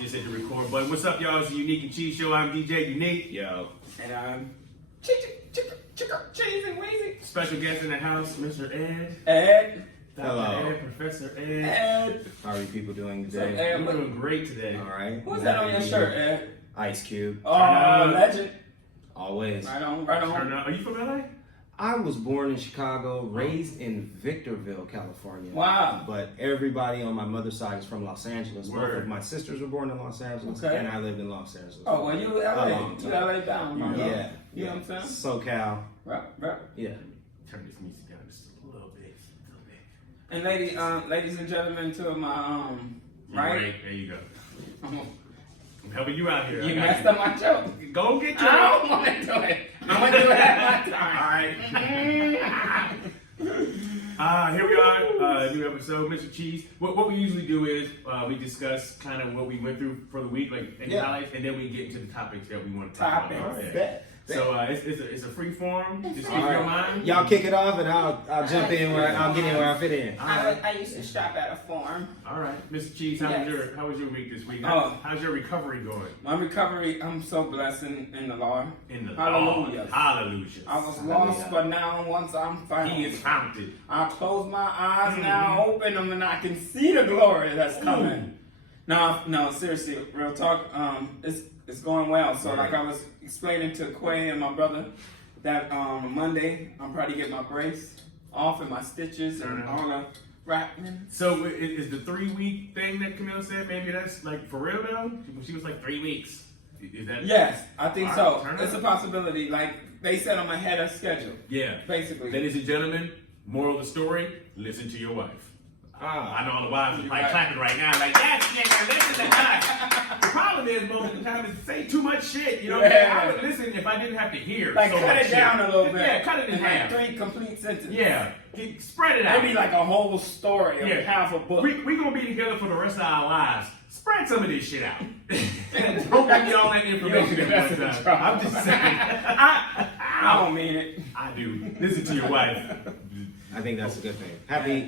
Just hit the record button. What's up, y'all? It's the Unique and Cheese Show. I'm DJ Unique. Yo. And I'm Cheese and Weezy. Special guest in the house, Mr. Ed. Ed. Dr. Hello. Ed, Professor Ed. Ed. How are you people doing What's up, today? Ed? We're doing great today. All right. Who's that on your shirt, Ed? Ice Cube. Oh, legend. Always. Right on, right on. Turn up. Are you from LA? I was born in Chicago, raised in Victorville, California. Wow. But everybody on my mother's side is from Los Angeles. Word. Both of my sisters were born in Los Angeles, Okay. and I lived in Los Angeles. Oh, well, you LA. long You time. LA down, huh? Yeah. You know what I'm saying? SoCal. Right, right. Yeah. Turn this music down just a little bit. And ladies and gentlemen, to my, right? There you go. I'm helping you out here. You I got messed up my joke. Go get your. I don't want to do it. I'm going to do it at my time. All right. Here we are, new episode, Mr. Cheese. What we usually do is we discuss kind of what we went through for the week, like any highlights, and then we get into the topics that we want to talk about. Topics. Yeah. So it's a free form. Just if you All don't right. mind. Y'all kick it off, and I'll jump in where I'll get in where I fit in. All right. I used to shop at a farm. All right, Mr. Cheese, how was your week this week? Oh. How's your recovery going? My recovery, I'm so blessed in the Lord. In the Hallelujah. Lord. Hallelujah. I was lost, but now once I'm found, He is founded. I close my eyes now, open them, and I can see the glory that's coming. No, seriously, real talk. It's going well. So like I was explaining to Quay and my brother that Monday I'm probably get my brace off and my stitches and all the wrapping. So is the 3-week thing that Camille said, maybe that's like for real now? She was like 3 weeks. Is that? Yes, I think All so. right, It's a possibility. Like they said, I'm ahead of schedule. Yeah. Basically. Ladies and gentlemen, moral of the story, listen to your wife. I know all the wives are like clapping right now, like, yes, nigga, listen to us. The problem is, most of the time, is say too much shit. You know what I mean? I would listen if I didn't have to hear Like so cut much it down shit. a little bit. Yeah, cut it in half. Like 3 complete sentences. Yeah, spread it out. Maybe like a whole story of half a book. We gonna be together for the rest of our lives. Spread some of this shit out. Don't give me all that information at one time. I'm just saying. I don't mean it. I do. Listen to your wife. I think that's a good thing.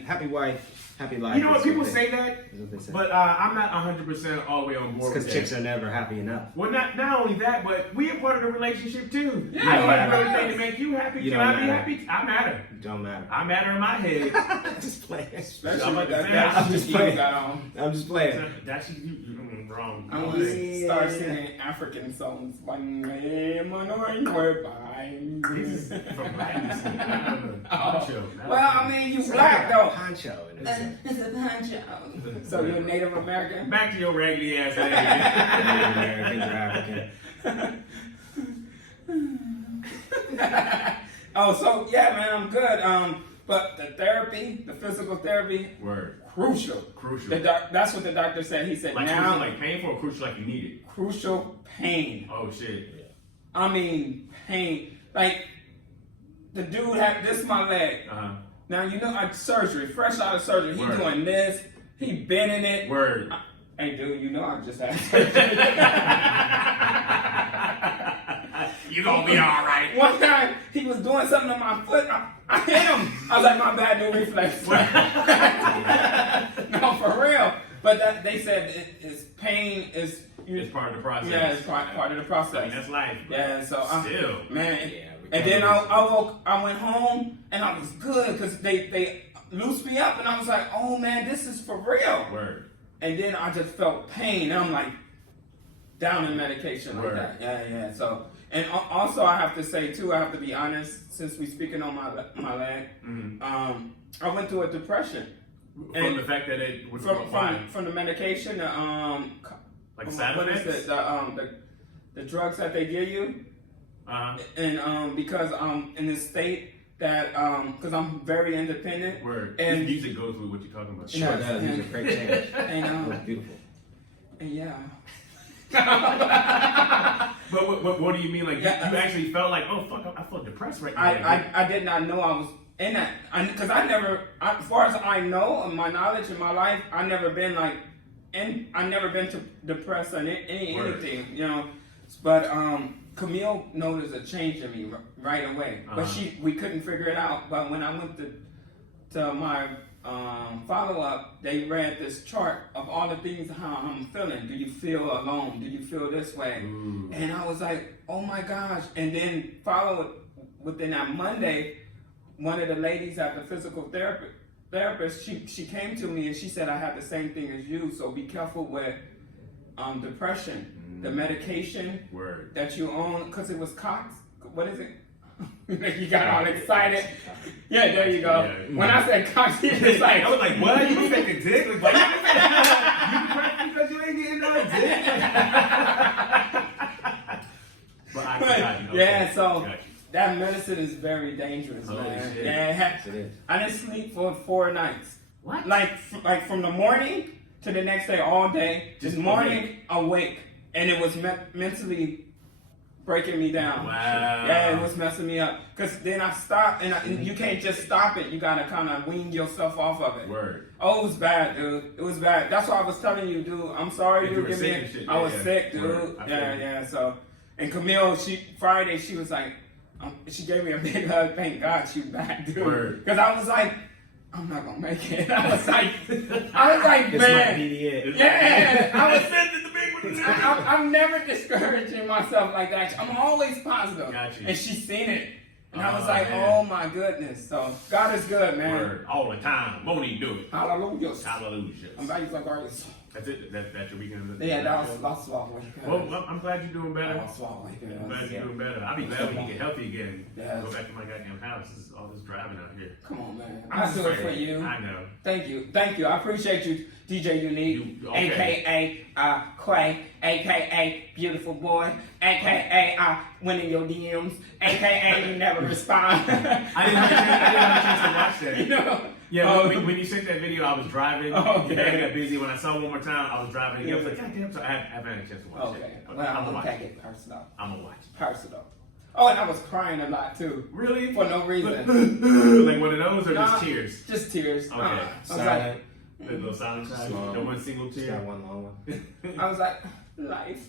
Happy wife, happy life. You know what, is people they- say that, is what they say. but I'm not 100% all the way on board with Because that. chicks are never happy enough. Well, not only that, but we are part of the relationship too. Yeah, I want yeah. everything to make you happy. You Can don't I be matter. happy? I matter. Don't matter. I matter in my head. Just playing. Especially I'm with just that I'm just you playing. got on. I'm just playing. That's you wrong. I want to start singing African songs. One way, This is from Latin. Poncho. Well, I mean, you black though. Poncho. It's a poncho. So you're Native American? Back to your raggedy ass. Americans are African. Oh, so yeah, man, I'm good. But the therapy, the physical therapy, Word. crucial. Crucial. That's what the doctor said. He said Like now, crucial, like painful or crucial, like you need it. crucial pain. Oh shit. I mean, pain. Like the dude had this is my leg. Now you know I surgery, fresh out of surgery. He Word. doing this. He bending it. Word. Hey, dude, you know I just had surgery. You gonna be all right. One time he was doing something to my foot. I hit him. I was like, my bad, no reflex. No, for real. But they said it's pain is. It's part of the process. Yeah, it's part of the process. I mean, that's life. Bro. Yeah, so Still. man. Yeah, And then I went home and I was good because they loosed me up and I was like, oh man, this is for real. Word. And then I just felt pain and I'm like down in medication like Word. that. Yeah. So and also I have to say too, I have to be honest since we speaking on my leg. Mm-hmm. I went through a depression From the fact that it was from the medication. like side what effects. is it? The drugs that they give you. And because in this state that because I'm very independent. Word. And music goes with what you're talking about. Sure does. It's a great change. And It's beautiful. and yeah. But what do you mean? Like you actually felt like, oh fuck, I feel depressed right now. I did not know I was in that because I never, as far as I know, in my knowledge in my life, I never been like, I never been to depressed or anything, you know. But Camille noticed a change in me right away, but we couldn't figure it out. But when I went to my follow-up, they read this chart of all the things how I'm feeling. Do you feel alone? Do you feel this way? Ooh. And I was like, oh my gosh. And then within that Monday, one of the ladies at the physical therapist, she came to me and she said, I have the same thing as you, so be careful with depression. The medication that you own, because it was Cox. What is it? You got all excited. Yeah, there you go. Yeah. When I said Cox, he was like, I was like, what? You take a dick? Like, you crack because you ain't getting no dick. But I got you. Okay. Yeah, so that medicine is very dangerous, man. Shit. Yeah, I didn't sleep for 4 nights. What? Like from the morning to the next day, all day. Just morning awake, and it was mentally breaking me down. Wow. Yeah, it was messing me up. Because then I stopped, and you can't just stop it. You got to kind of wean yourself off of it. Word. Oh, it was bad, dude. It was bad. That's why I was telling you, dude. I'm sorry you give me. I was sick, dude. Yeah. So, and Camille, Friday, she was like, she gave me a big hug. Thank God she back, dude. Because I was like, I'm not gonna make it. I was like, This man. might be it. Yeah, I'm never discouraging myself like that. I'm always positive. Got you. And she's seen it. And I was like, oh my goodness. So God is good, man. Word. All the time. Won't he do it? Hallelujah. Hallelujah. I'm glad you like artists. That's it. That's your weekend. Yeah, that was swallowing. Well, I'm glad you're doing better. Swallowing. I'm glad you're doing better. I'll be glad when you get healthy again. Yes. Go back to my goddamn house. All this driving out here. Come on, man. I'll do it for you. I know. Thank you. I appreciate you, DJ Unique, a.k.a. Quay, a.k.a. Beautiful Boy, a.k.a. Winning Your DMs, a.k.a. You Never Respond. I didn't have a chance to watch that. You know? Yeah, when you sent that video, I was driving. Okay. I got busy. When I saw it one more time, I was driving again. I was like, goddamn, so I haven't had a chance to watch it. Okay. Well, Well, I'm gonna watch take it. it personal. I'm gonna watch it. Personal. Oh, and I was crying a lot too. Really? For no reason. Like one of those or just tears? Just tears. Okay. I was Silent. The little silent cry? Slow. No one single Just tear? got one long one. I was like, life.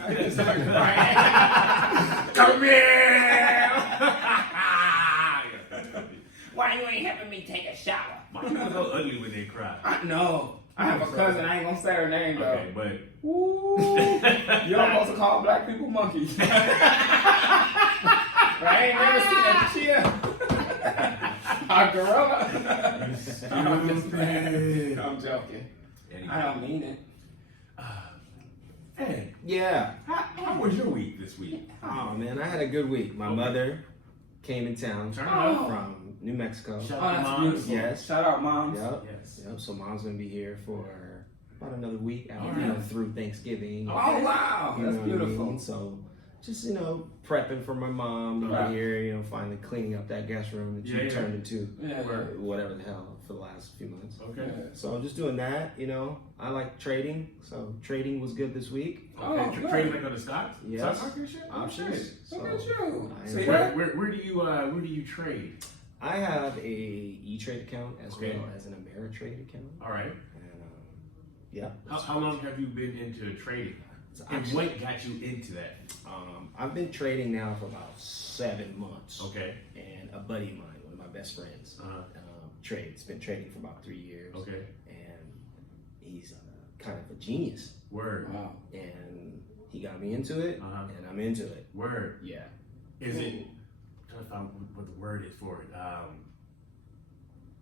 I just started crying. Come here! Why you ain't helping me take a shower? My people so ugly when they cry. I know. I have a cousin. I ain't gonna say her name though. Okay, but Ooh, you're supposed to call black people monkeys. But I ain't never seen that chill. A gorilla. I'm just playing. I'm joking. I don't mean it. Hey, Yeah. how was your week this week? Oh man, I had a good week. My mother came in town Turn it up. from New Mexico. Shout Oh, out to that's moms. beautiful. Yes. Shout out, moms. Yep. Yes. Yep. So mom's gonna be here for about another week All out, right. through Thanksgiving. Oh wow, You that's know what I beautiful. mean? So just prepping for my mom to Right. get here. Finally cleaning up that guest room that she turned into Yeah. whatever the hell for the last few months. Okay. So I'm just doing that. I like trading. So trading was good this week. Oh, Okay. good. Trading like on the stocks? Yes. Stock market shit? Options. Shit. Look at you. I See am- that? Where do you trade? I have a E-Trade account as Okay. well as an Ameritrade account. All right. And yeah. How long have you been into trading? So And actually, what got you into that? I've been trading now for about 7 months. Okay. And a buddy of mine, one of my best friends, trades. Been trading for about 3 years. Okay. And he's kind of a genius. Word. Wow. And he got me into it, and I'm into it. Word. Yeah. Is it? I'm trying to find what the word is for it.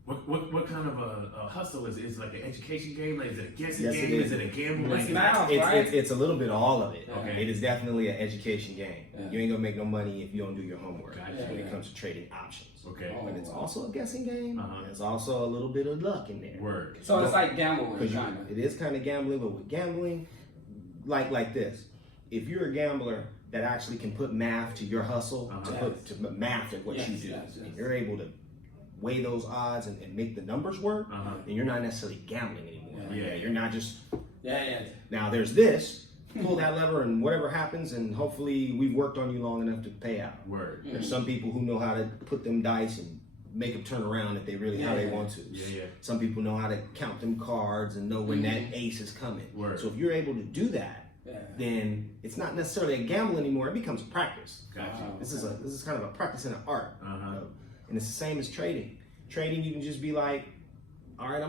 What kind of a hustle is it? Is it like an education game? Like, is it a guessing Yes, game? it Is is. it a gamble? It's Like, math, It's, right? it's a little bit of all of it. Okay. It is definitely an education game. Yeah. You ain't gonna make no money if you don't do your homework Gotcha. when Yeah. it comes to trading options. Okay. Oh. But it's also a guessing game. Uh-huh. There's also a little bit of luck in there. Word. So it's like gambling, Because kind of. it is kind of gambling, but with gambling, like this, if you're a gambler that actually can put math to your hustle, to put math at what you do, and you're able to weigh those odds and make the numbers work, then you're not necessarily gambling anymore. Yeah. You're not just. Yeah. Now there's this. Pull that lever and whatever happens, and hopefully we've worked on you long enough to pay out. Word. There's some people who know how to put them dice and make them turn around if they really how they want to. Yeah. Some people know how to count them cards and know when that ace is coming. Word. So if you're able to do that, then it's not necessarily a gamble anymore. It becomes a practice. Gotcha. This is kind of a practice in an art. Uh-huh. And it's the same as trading. Trading, you can just be like, all right,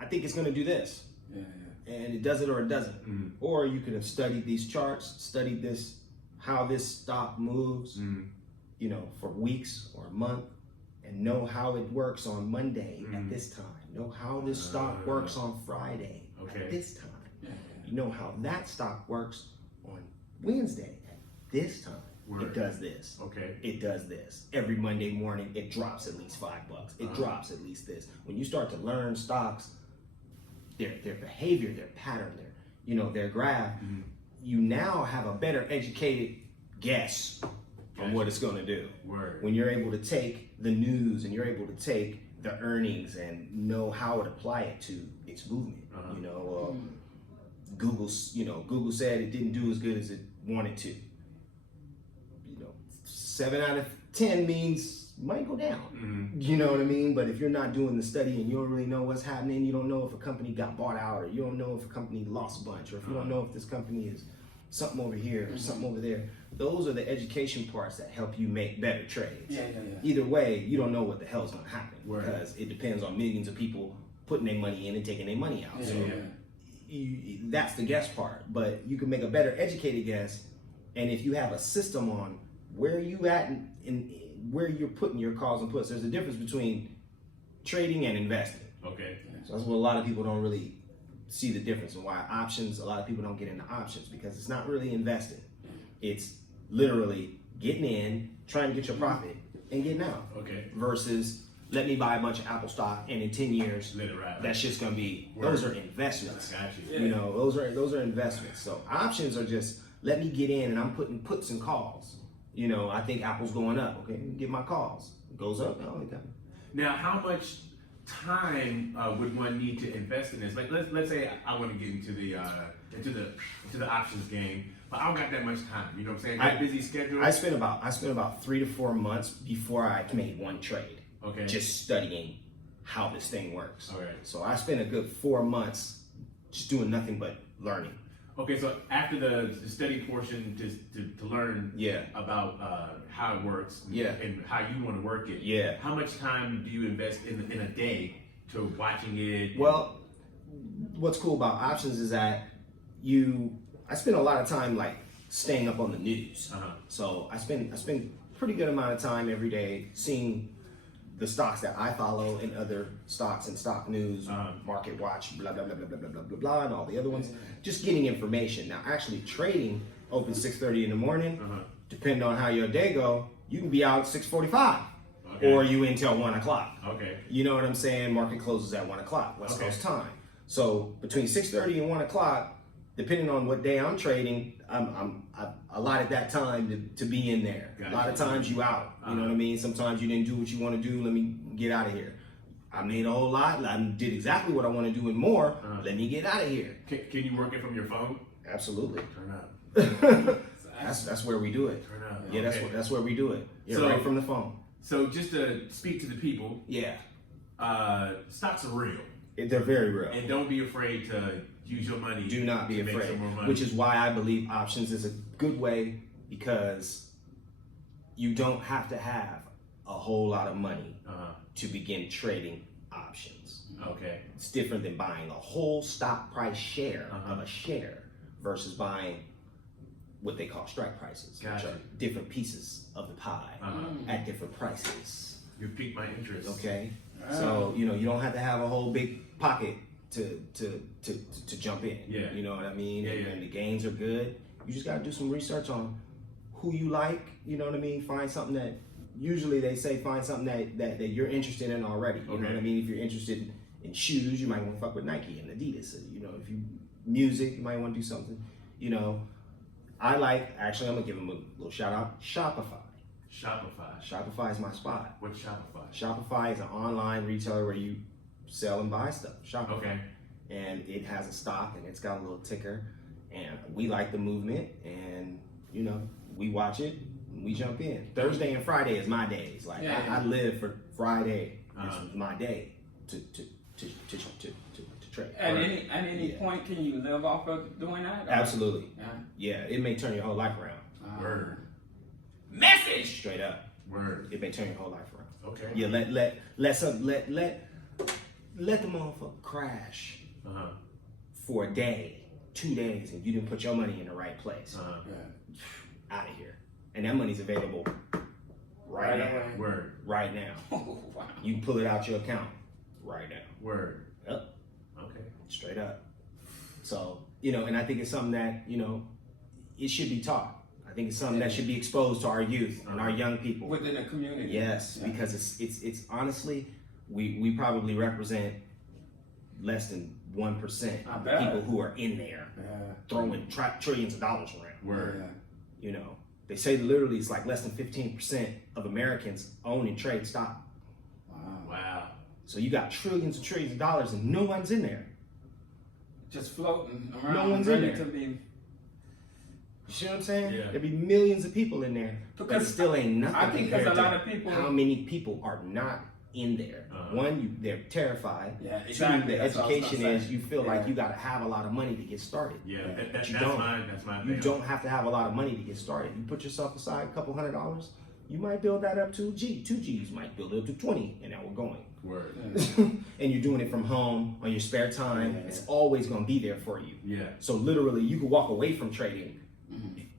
I think it's going to do this. Yeah. And it does it or it doesn't. Or you could have studied these charts, studied this, how this stock moves, you know, for weeks or a month, and know how it works on Monday at this time. Know how this stock works on Friday at this time. You know how that stock works on Wednesday at this time. It does this. It does this. Every Monday morning, it drops at least $5. It drops at least this. When you start to learn stocks, their behavior, their pattern, their graph, you now have a better educated guess on what it's going to do. When you're able to take the news and you're able to take the earnings and know how to apply it to its movement. You know, Google said it didn't do as good as it wanted to. You know, 7 out of 10 means might go down. You know what I mean? But if you're not doing the study and you don't really know what's happening, you don't know if a company got bought out, or you don't know if a company lost a bunch, or if you don't know if this company is something over here or something over there. Those are the education parts that help you make better trades. Either way, you don't know what the hell's going to happen because it depends on millions of people putting their money in and taking their money out. That's the guess part. But you can make a better educated guess, and if you have a system on where you at in where you're putting your calls and puts, there's a difference between trading and investing. So that's what a lot of people don't really see the difference, and why options, a lot of people don't get into options, because it's not really investing. It's literally getting in, trying to get your profit, and getting out. Versus, let me buy a bunch of Apple stock, and in 10 years, that shit's gonna be, those are investments. You know, those are investments. So options are just, let me get in and I'm putting puts and calls. You know, I think Apple's going up. Okay, get my calls. It goes up. Oh, okay. Now, how much time would one need to invest in this? Like, let's say I want to get into the options game, but I don't got that much time. You know what I'm saying? I busy schedule. I spent about 3 to 4 months before I made one trade. Just studying how this thing works. So I spent a good 4 months just doing nothing but learning. So after the study portion, just to learn about how it works and how you want to work it, how much time do you invest in a day to watching it? Well, what's cool about options is that I spend a lot of time like staying up on the news. So I spend pretty good amount of time every day seeing the stocks that I follow and other stocks and stock news, market watch, blah, blah, blah, blah, blah, blah, blah, blah, and all the other ones. Just getting information. Now, actually trading open 6:30 in the morning, depending on how your day go, you can be out at 6:45 or you in till 1 o'clock. You know what I'm saying? Market closes at 1 o'clock, West Coast time. So between 6:30 and 1 o'clock, depending on what day I'm trading, I allotted that time to be in there. A lot of times you out, you know what I mean? Sometimes you didn't do what you want to do, let me get out of here. I made a whole lot, I did exactly what I want to do and more, let me get out of here. Can you work it from your phone? Absolutely. Turn up. That's where we do it. Turn up. Yeah, that's where we do it. So, right from the phone. So just to speak to the people, stocks are real. They're very real. And don't be afraid to use your money. Do not be afraid. Which is why I believe options is a good way, because you don't have to have a whole lot of money to begin trading options. It's different than buying a whole stock price share of a share versus buying what they call strike prices, which are different pieces of the pie at different prices. You piqued my interest. So you don't have to have a whole big pocket to jump in. You know what I mean? And the gains are good. You just gotta do some research on who you like, you know what I mean? Find something that, usually they say find something that you're interested in already. You know what I mean? If you're interested in shoes, you might want to fuck with Nike and Adidas. You know, if you music, you might want to do something. You know, I like, actually I'm gonna give them a little shout out, Shopify. Shopify is my spot. What's Shopify? Shopify is an online retailer where you sell and buy stuff. Shopify. And it has a stock and it's got a little ticker, and we like the movement, and we watch it and we jump in. Thursday and Friday is my days. Like I live for Friday. This is my day to trade. At any point, can you live off of doing that? Absolutely. Yeah, it may turn your whole life around. Word. Message. Straight up. Word. It may turn your whole life around. Okay. Yeah. let the motherfucker crash Uh-huh. for a day, 2 days, and you didn't put your money in the right place. Out of here. And that money's available right now. away. Word. Right now. Oh, wow. You can pull it out your account right now. Word. Yep. Okay. Straight up. So, and I think it's something that, it should be taught. I think it's something that should be exposed to our youth and our young people. Within the community. Yes, because it's honestly, we probably represent less than 1% of the people who are in there throwing trillions of dollars around. Word. They say literally it's like less than 15% of Americans own and trade stock. Wow. So you got trillions and trillions of dollars and no one's in there. Just floating around. No one's in ready there. to be. You see what I'm saying? Yeah. There'd be millions of people in there, but it still ain't nothing. I think there's a lot of people. How many people are not in there? One, they're terrified. Yeah, Two, exactly. the That's what I was education gonna is say. you feel like you got to have a lot of money to get started. Yeah. But That's you don't. That's my You thing. don't have to have a lot of money to get started. You put yourself aside a couple $100, you might build that up to a G. 2 G's might build it up to 20, and now we're going. Word. And you're doing it from home on your spare time. It's always going to be there for you. Yeah. So literally, you can walk away from trading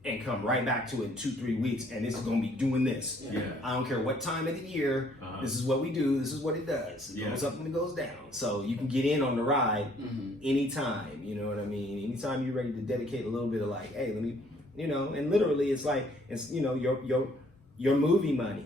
and come right back to it in 2-3 weeks, and this is going to be doing this. Yeah. I don't care what time of the year. This is what we do. This is what it does. It Yeah. goes up and it goes down. So you can get in on the ride anytime. You know what I mean? Anytime you're ready to dedicate a little bit of like, hey, let me, and literally it's like it's your movie money.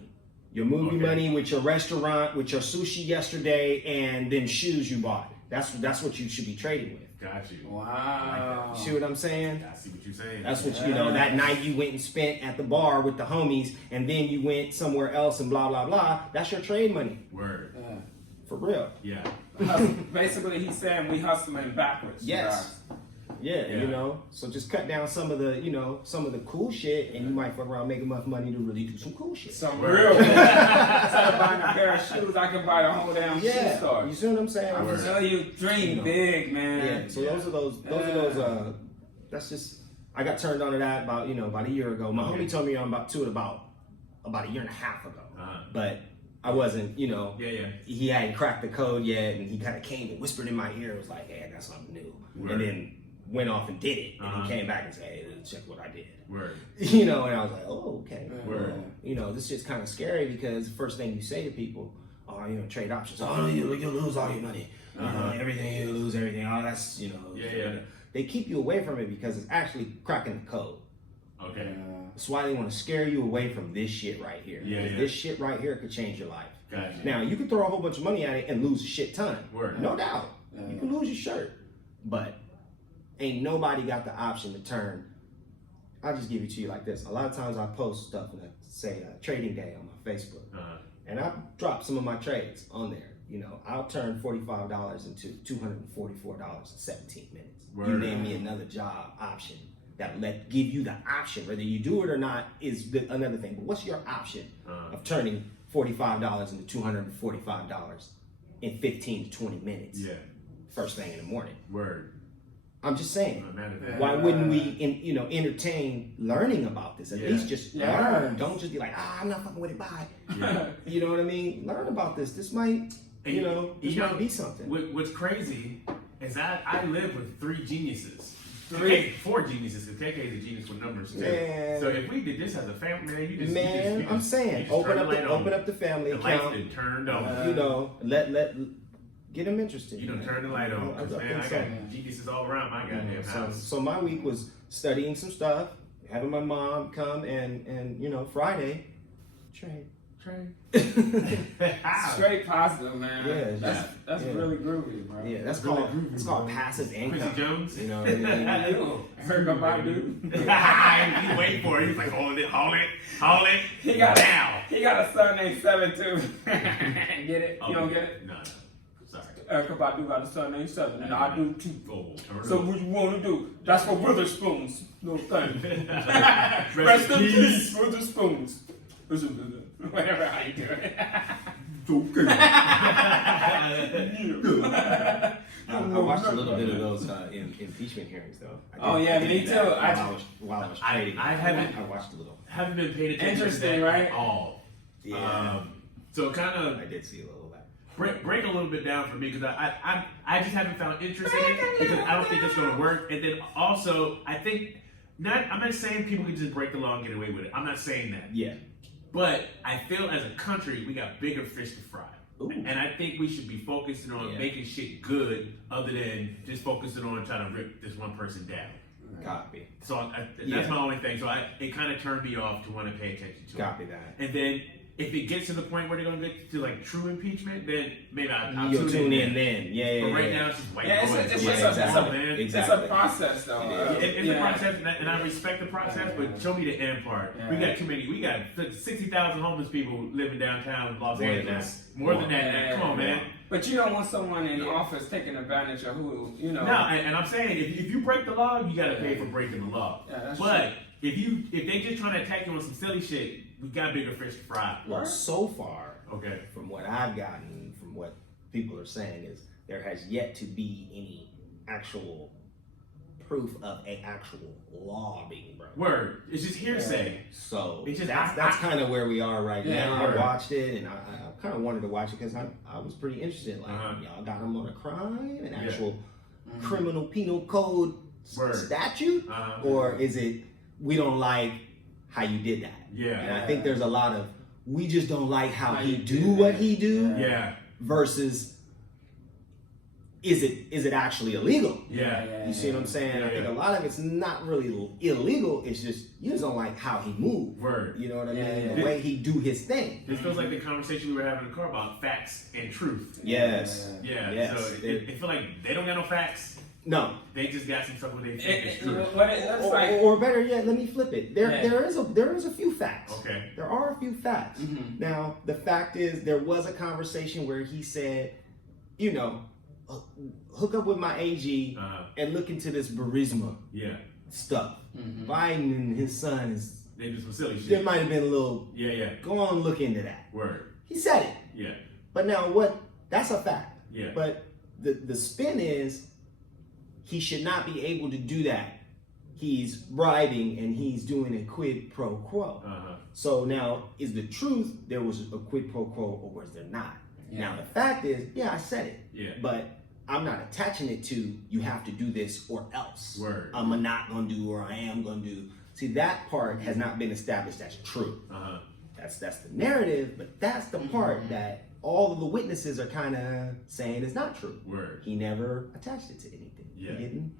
Your movie money with your restaurant, with your sushi yesterday, and then shoes you bought. That's what you should be trading with. Got you. Wow. You see what I'm saying? I see what you're saying. That's what that night you went and spent at the bar with the homies, and then you went somewhere else and blah blah blah. That's your trade money. Word. For real. Yeah. Basically, he's saying we hustling backwards. Yes. Yeah, Yeah. So just cut down some of the, some of the cool shit, and you might fuck around make enough money to really do some cool shit. Some real. Instead of buying a pair of shoes, I can buy the whole damn shoe store. You see what I'm saying? I was telling you, dream big, man. Yeah. So those are those. That's just. I got turned on to that about a year ago. My homie told me about a year and a half ago, but I wasn't. Yeah. He hadn't cracked the code yet, and he kind of came and whispered in my ear. It was like, "Hey, I got something new," and then went off and did it, and he came back and said, "Hey, check what I did." Word. And I was like, "Oh, okay." Word. This is kind of scary because the first thing you say to people, "Oh, trade options. Oh, you'll lose all your money. Everything you lose, everything. Oh, that's Yeah. They keep you away from it because it's actually cracking the code. Okay. That's why they want to scare you away from this shit right here. Yeah. This shit right here could change your life. Gotcha. Now you can throw a whole bunch of money at it and lose a shit ton. Word. No doubt. You can lose your shirt, but ain't nobody got the option to turn. I'll just give it to you like this. A lot of times I post stuff and I say trading day on my Facebook, and I drop some of my trades on there. I'll turn $45 into $244 in 17 minutes. Word. You name me another job option that give you the option. Whether you do it or not is another thing. But what's your option of turning $45 into $245 in 15 to 20 minutes? Yeah. First thing in the morning. Word. I'm just saying. Man, Why wouldn't we, entertain learning about this? At least just learn. Don't just be like, I'm not fucking with it. Bye. Yeah. You know what I mean? Learn about this. This might, might be something. What's crazy is I live with 3 geniuses. 4 geniuses, because KK is a genius with numbers too. Man. So if we did this as a family, man, you just I'm saying, open up the family the account. lights been turned on. Get them interested. Turn the light on. I 'Cause, man, I got geniuses all around my goddamn house. So my week was studying some stuff, having my mom come, and Friday, trade. Straight positive, man. Yeah, that's really groovy, bro. Yeah, that's really called passive income. Quincy Jones. You know what I mean? Heard about dude. He wait for it. He's like, hold it. He got now. He got a son named 72. Get it? You don't get it? No. Sorry. Erica Badu got a son named 7, and I do too. So what you want to do? That's for Witherspoons. Little thing. Rest in peace. Witherspoons. Whatever, how you do it. I watched a little bit of those impeachment hearings, though. Me too. While I was trading, I watched a little. Haven't been paid attention Interesting, to that right? at all. Yeah. So kind of. I did see a little of that. break a little bit down for me because I just haven't found interest in it because I don't think it's going to work. And then also, I think I'm not saying people can just break the law and get away with it. I'm not saying that. Yeah. But I feel as a country, we got bigger fish to fry. Ooh. And I think we should be focusing on making shit good other than just focusing on trying to rip this one person down. Copy. So that's my only thing. So it kind of turned me off to want to pay attention to Copy it. that. And then if it gets to the point where they're going to get to like true impeachment, then maybe I'll You'll tune in then. then. Yeah. But right now it's just white Exactly. It's a process though. It's a process, and I respect the process, but show me the end part. Yeah. We got too many. We got 60,000 homeless people living downtown Los Angeles. More than that. Come on, man. But you don't want someone in office taking advantage of who, you know. No, and I'm saying if you break the law, you got to pay for breaking the law. Yeah, that's but if they just trying to attack you on some silly shit, we got bigger fish to fry. Well, so far, Okay. from what I've gotten, from what people are saying, is there has yet to be any actual proof of an actual law being broken. Word. It's just hearsay. So It's just- that's kind of where we are right now. word. I watched it, and I kind of wanted to watch it because I was pretty interested. Like, y'all got him on a crime, an actual criminal penal code statute, or is it we don't like how you did that? Yeah. And I think there's a lot of we just don't like how he do what he do. Yeah. Versus is it actually illegal? Yeah. You see what I'm saying? Yeah, I think yeah. a lot of it's not really illegal. It's just you just don't like how he moved. Word. You know what I mean? Yeah. The way he do his thing. This feels like the conversation we were having in the car about facts and truth. Yes. Yeah. Yes. So it feel like they don't got no facts. No. They just got some stuff where they think it's true. Or better yet, let me flip it. There is a few facts. Okay. There are a few facts. Mm-hmm. Now, the fact is there was a conversation where he said, you know, hook up with my AG and look into this Burisma stuff. Mm-hmm. Biden and his son is They do some silly shit. there might have been a little go on look into that. Word. He said it. Yeah. But now that's a fact. Yeah. But the spin is he should not be able to do that. He's bribing and he's doing a quid pro quo. So now, is the truth there was a quid pro quo or was there not? Yeah. Now the fact is, I said it. Yeah. But I'm not attaching it to you have to do this or else. Word. I'm not gonna do or I am gonna do. See, that part has not been established as true. That's the narrative, but that's the part that all of the witnesses are kind of saying is not true. Word. He never attached it to anything. Yeah. He didn't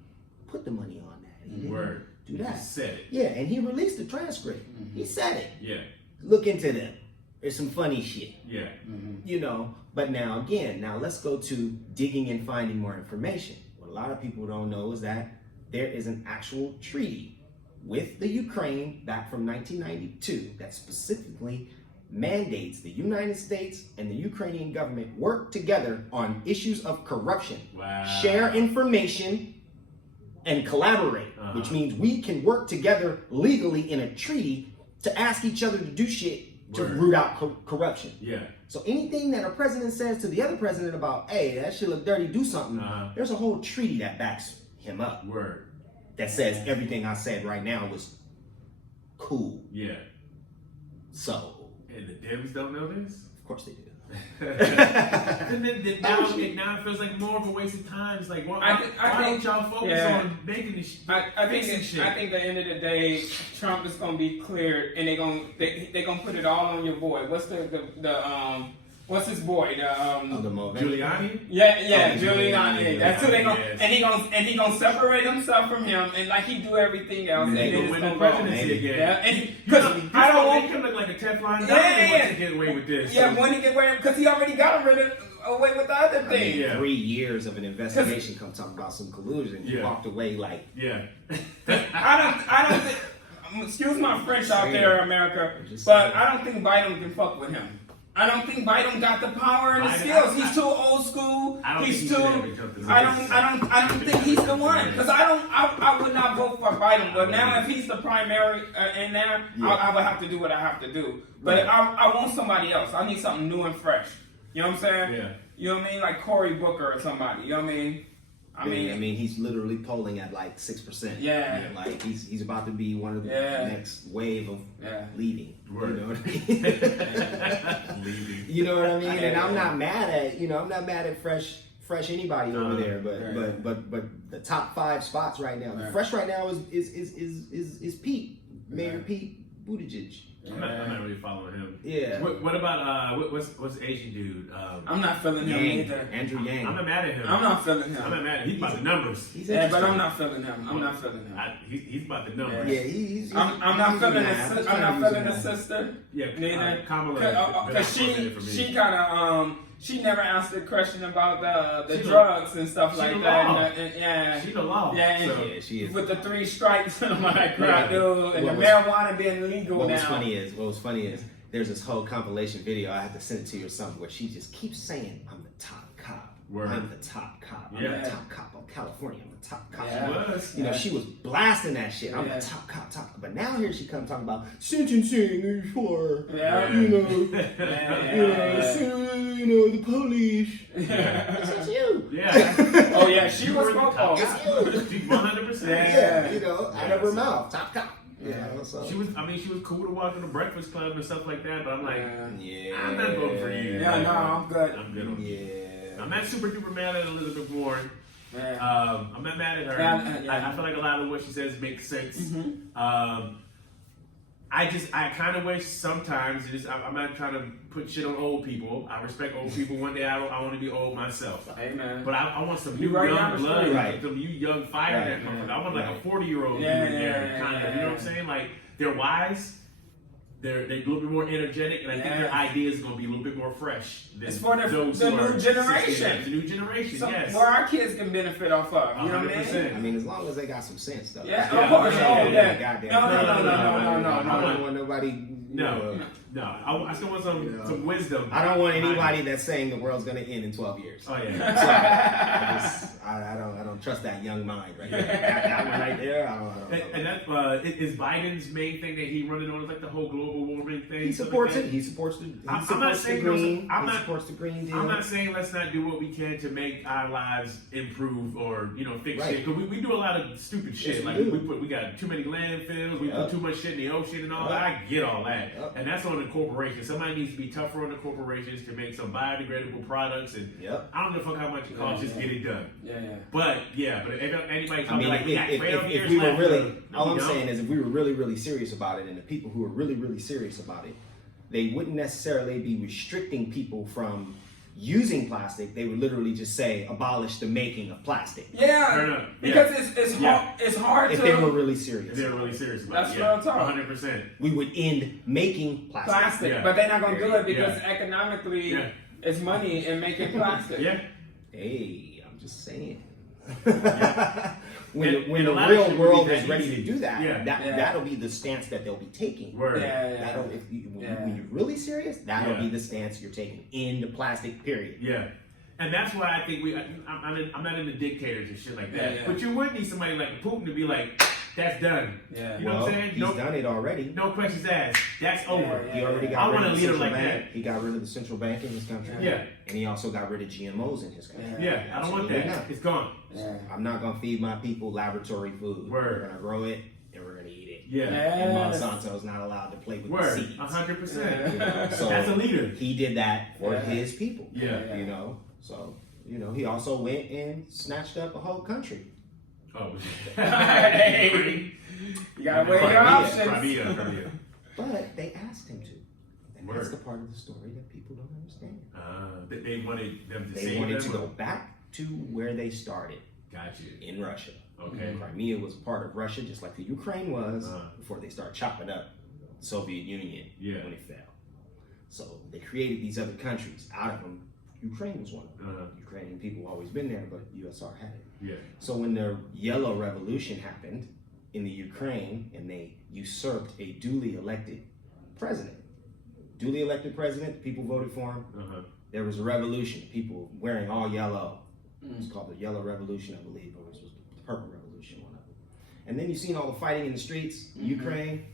put the money on that. He didn't Word. do He that. just said it. Yeah, and he released the transcript. He said it. Yeah. Look into them. There's some funny shit. Yeah. You know, but now let's go to digging and finding more information. What a lot of people don't know is that there is an actual treaty with the Ukraine back from 1992 that specifically mandates the United States and the Ukrainian government work together on issues of corruption, share information, and collaborate, which means we can work together legally in a treaty to ask each other to do shit to root out corruption. Yeah. So anything that a president says to the other president about, hey, that shit look dirty, do something, there's a whole treaty that backs him up. Word. That says everything I said right now was cool. Yeah. So, And the Dems don't know this? of course they do. And then now it feels like more of a waste of time. It's like, why don't y'all focus on making this shit? I think at the end of the day, Trump is gonna be cleared, and they're gonna put it all on your boy. What's his boy? Giuliani? Yeah, Giuliani. That's who they gonna, yes. and he gonna separate himself from him, and like he do everything else. They gonna win the presidency again. Yeah, and because I don't want him to look like a Teflon Yeah. diamond to get away with this. Yeah, when he get away, because he already got away with the other thing. Yeah. 3 years of an investigation come talking about some collusion. He Yeah. walked away like, Yeah. I don't think. Excuse my French out there, America, but I don't think Biden can fuck with him. I don't think Biden got the power and the skills. He's too old school. I don't think he's the one. Because I would not vote for Biden. But now if he's the primary in there, I would have to do what I have to do. But I want somebody else. I need something new and fresh. You know what I'm saying? Yeah. You know what I mean? Like Cory Booker or somebody. You know what I mean? I mean, he's literally polling at like 6%. Yeah. You know, like he's about to be one of the next wave of leaving. Word. You know what I mean? Leaving. You know what I mean? And I'm not mad at fresh anybody over there, but the top 5 spots right now, fresh right now is Pete, Mayor Pete Buttigieg. I'm not really following him. Yeah. What about what's the Asian dude? I'm not feeling him either. Andrew Yang. I'm not mad at him. I'm not feeling him. I'm not mad at him. He's about the numbers. But I'm not feeling him. I'm not feeling him. He's about the numbers. Yeah, he's I'm not feeling the I'm not feeling the sister. Yeah, neither. Kamala. Because she kind of she never asked a question about the drugs and stuff like that. And She the law. Yeah, yeah, she is. With the 3 strikes, I'm like, crap, dude. And What the was- marijuana being legal What now. was funny is there's this whole compilation video. I have to send it to you or something where she just keeps saying, "I'm the top cop. Word. I'm the top cop. I'm Yeah. the top cop of California. I'm the top cop." Yeah. She was. You know, she was blasting that shit. I'm the top cop. But now here she comes talking about sentencing for, Yeah. you know, Yeah. you know, the police. Yeah. This is you. Yeah. Oh yeah, she was Cop. vocal. 100%. Yeah, you know, out of her mouth, top cop. You know, so. She was cool to walk in the Breakfast Club and stuff like that, but I'm like, Yeah. I'm not voting for you. Yeah, no, I'm good. I'm good on you. Yeah. I'm not super duper mad at Elizabeth Warren. Yeah. I'm not mad at her. Yeah. I feel like a lot of what she says makes sense. Mm-hmm. I kind of wish sometimes, I'm not trying to put shit on old people. I respect old people. One day I want to be old myself. Amen. But I want some You new right young down the blood, street. Right. some new young fire that comes with it. I want like a 40-year-old Yeah, in there, yeah, kind of. yeah, You know what I'm saying? Like they're wise. They're a little bit more energetic, and I think their ideas are going to be a little bit more fresh. Than It's for the those new who are generation. 60. The new generation, So, yes. where our kids can benefit off of. You know what I mean? 100%. I mean, as long as they got some sense, though. Yeah, Yeah, of course. yeah, Oh, yeah, yeah. Goddamn. No. I don't want nobody. No. I still want some wisdom. I don't want anybody that's saying the world's gonna end in 12 years. Oh yeah. I don't trust that young mind right there. That one right there. I don't. And that is Biden's main thing that he running on is like the whole global warming thing. He supports it. He supports the. I'm not saying green. I'm He not- supports the green deal. I'm not saying let's not do what we can to make our lives improve or fix Right. shit, because we do a lot of stupid shit. Yes, Like we do. we got too many landfills, we put too much shit in the ocean and all Yep. that. I get all that, Yep. and that's on the corporations. Somebody needs to be tougher on the corporations to make some biodegradable products, and Yep. I don't give a fuck how much it costs, just get it done. Yeah. But if anybody I talking mean, like we got 12 if years we were left, really, no, all we I'm don't. saying is, if we were really, really serious about it, and the people who are really, really serious about it, they wouldn't necessarily be restricting people from using plastic. They would literally just say abolish the making of plastic. Yeah. No. Because it's Yeah. hard. It's hard If to. they were really serious, If they're really serious about That's it, what I'm talking. 100%. we would end making plastic. Plastic, Yeah. but they're not gonna do it Yeah. because economically, Yeah. it's money in making plastic. Yeah. Hey, I'm just saying. And when a the lot of shit real would be world that is ready easy. to do that, Yeah. that'll be the stance that they'll be taking. Word. Yeah. That'll, when you're really serious, that'll Yeah. be the stance you're taking. End the plastic, period. Yeah. And that's why I think I'm not into dictators and shit like that. Yeah. But you would need somebody like Putin to be like, that's done. Yeah. You know what I'm saying? He's done it already. No questions asked. That's over. Yeah. He already I got rid want a of the leader central like bank. that. He got rid of the central bank in his country. Yeah. And he also got rid of GMOs in his country. Yeah, I don't want Absolutely that. not. It's gone. Yeah. I'm not gonna feed my people laboratory food. Word. We're gonna grow it and we're gonna eat it. Yeah. And Yes. Monsanto's not allowed to play with the Word. seeds. 100%. You know, so That's a leader. he did that for Yeah. his people. Yeah. You know, so he also went and snatched up a whole country. Oh. Hey. You gotta weigh your options. Crimea. But they asked him to. And that's Word. the part of the story that people don't understand. They wanted them to They save wanted them. to go back to where they started, Gotcha. in Russia. Okay. Crimea was part of Russia, just like the Ukraine was, Uh-huh. before they started chopping up the Soviet Union Yeah. when it fell. So they created these other countries. Out of them, Ukraine was one of them. Uh-huh. Ukrainian people have always been there, but USSR had it. Yeah. So when the Yellow Revolution happened in the Ukraine, and they usurped a duly elected president, the people voted for him. Uh-huh. There was a revolution, people wearing all yellow. It was called the Yellow Revolution, I believe, or it was the Purple Revolution, one of them. And then you've seen all the fighting in the streets, in Ukraine,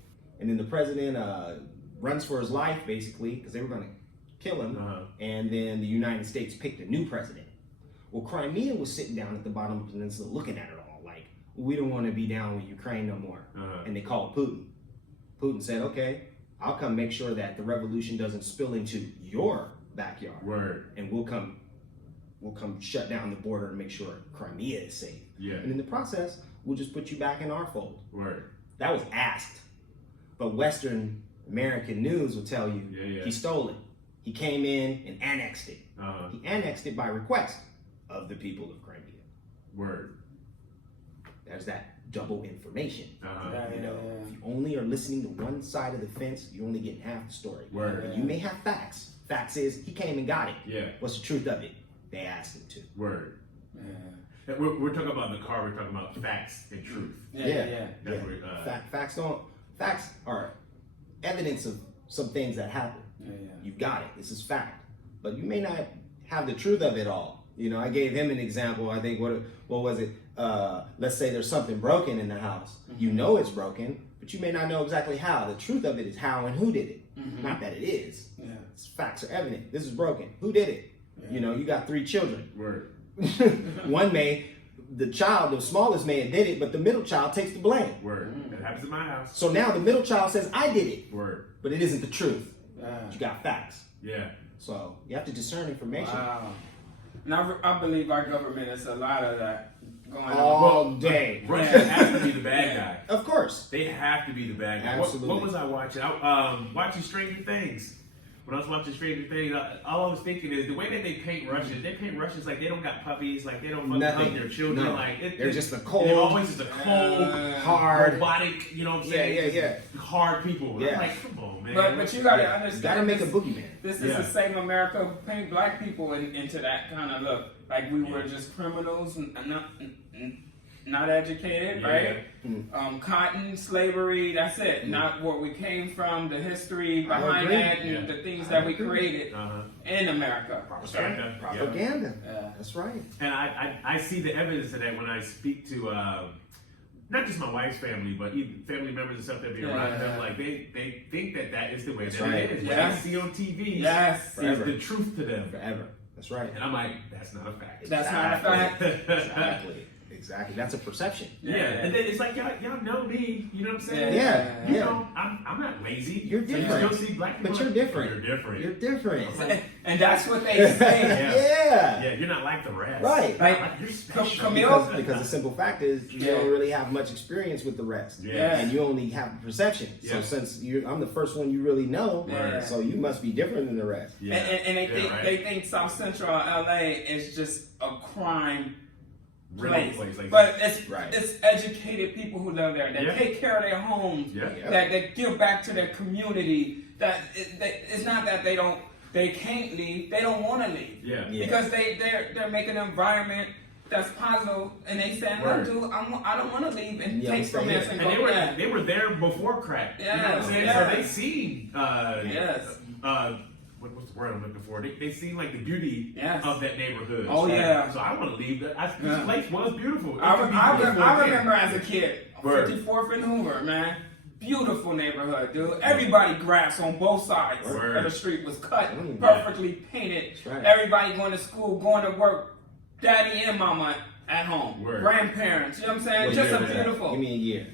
and then the president runs for his life, basically, because they were going to kill him, Uh-huh. and then the United States picked a new president. Well, Crimea was sitting down at the bottom of the peninsula looking at it all like, we don't want to be down with Ukraine no more. And they called Putin. Putin said, okay, I'll come make sure that the revolution doesn't spill into your backyard. Word. And we'll come shut down the border and make sure Crimea is safe. Yeah. And in the process, we'll just put you back in our fold. Word. That was asked. But Western American news will tell you he stole it. He came in and annexed it. He annexed it by request of the people of Crimea. Word. There's that double information. Yeah, You know, if you only are listening to one side of the fence, you're only getting half the story. Word. You may have facts. Facts is he came and got it. Yeah. What's the truth of it? They asked him to. Word. We're talking about the car. We're talking about facts and truth. That's where, Facts are evidence of some things that happen. You've got it. This is fact. But you may not have the truth of it all. You know, I gave him an example. I think what was it? Let's say there's something broken in the house. You know it's broken, but you may not know exactly how. The truth of it is how and who did it. Not that it is. Facts are evident. This is broken. Who did it? You know, you got 3 children. Word. The smallest may have did it, but the middle child takes the blame. Word. That happens in my house. So now the middle child says, I did it. Word. But it isn't the truth. But you got facts. Yeah. So you have to discern information. Wow. And I believe our government is a lot of that going on. All day. Russia has to be the bad guy. Of course. They have to be the bad guy. Absolutely. What was I watching? Watching Stranger Things. When I was watching Stranger Things, all I was thinking is the way that they paint Russians like they don't got puppies, like they don't fucking hug their children. No. Like they're just the cold, they're always just a cold, hard, robotic, you know what I'm saying? Yeah. Hard people. Yeah. I'm like, come on, man. But you gotta understand. You gotta make a boogeyman. This is the same America paint black people into that kind of look. Like we were just criminals and not educated, right? Cotton, slavery, that's it. Not where we came from, the history behind that, and the things that we created in America. Propaganda. That's right. And I see the evidence of that when I speak to not just my wife's family, but even family members and stuff that be around them. Like they think that is the way that it is. What they see on TV is the truth to them. Forever. That's right. And I'm like, that's not a fact. That's not a fact. Exactly. That's a perception. Yeah. And then it's like y'all know me. You know what I'm saying? Yeah. You know, I'm not lazy. You're different. So you still see black people. But you're different. You're different. You're different. And that's what they say. Yeah, you're not like the rest. Right. Like, you're special. Because the simple fact is you don't really have much experience with the rest. Yeah. And you only have perception. So since I'm the first one you really know, so you must be different than the rest. Yeah. And they think South Central LA is just a crime place. Like but it's educated people who live there that take care of their homes, that give back to their community. That it's not that they can't leave, they don't want to leave. Because they're making an environment that's positive, and they say, no, dude, I don't want to leave and take from this and go back. They were there before crack. You know what I'm saying? So they see what's the word I'm looking for? They seem like the beauty of that neighborhood. Oh, yeah. So I want to leave that. This place was beautiful. I remember as a kid, 54th and Hoover, man. Beautiful neighborhood, dude. Everybody grass on both sides of the street was cut, perfectly painted. Everybody going to school, going to work. Daddy and mama at home. Grandparents, you know what I'm saying? Just a beautiful. Give me a year.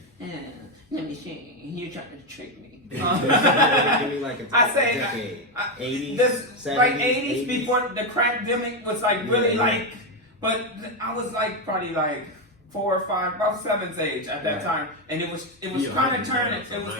Let me see. You're trying to trick me. Give me like a decade. 80s, 70s, like 80s 80s. before the crackdemic was like really like, but I was like probably like 4 or 5, about 7's age at that time, and it was kind of turning. It was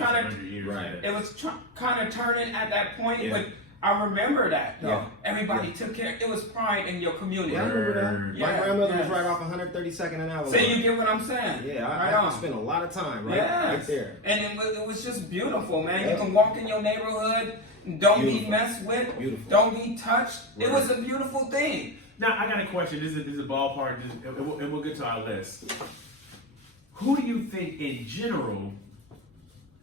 kind of turning at that point, but. I remember that though. Everybody took care. It was pride in your community. I remember that. My grandmother was right off 132nd and Avalon. So you get what I'm saying? Yeah, I spent a lot of time right there. And it was just beautiful, man. You can walk in your neighborhood, don't be messed with, don't be touched. It was a beautiful thing. Now I got a question. This is a ballpark, and we'll get to our list. Who do you think, in general,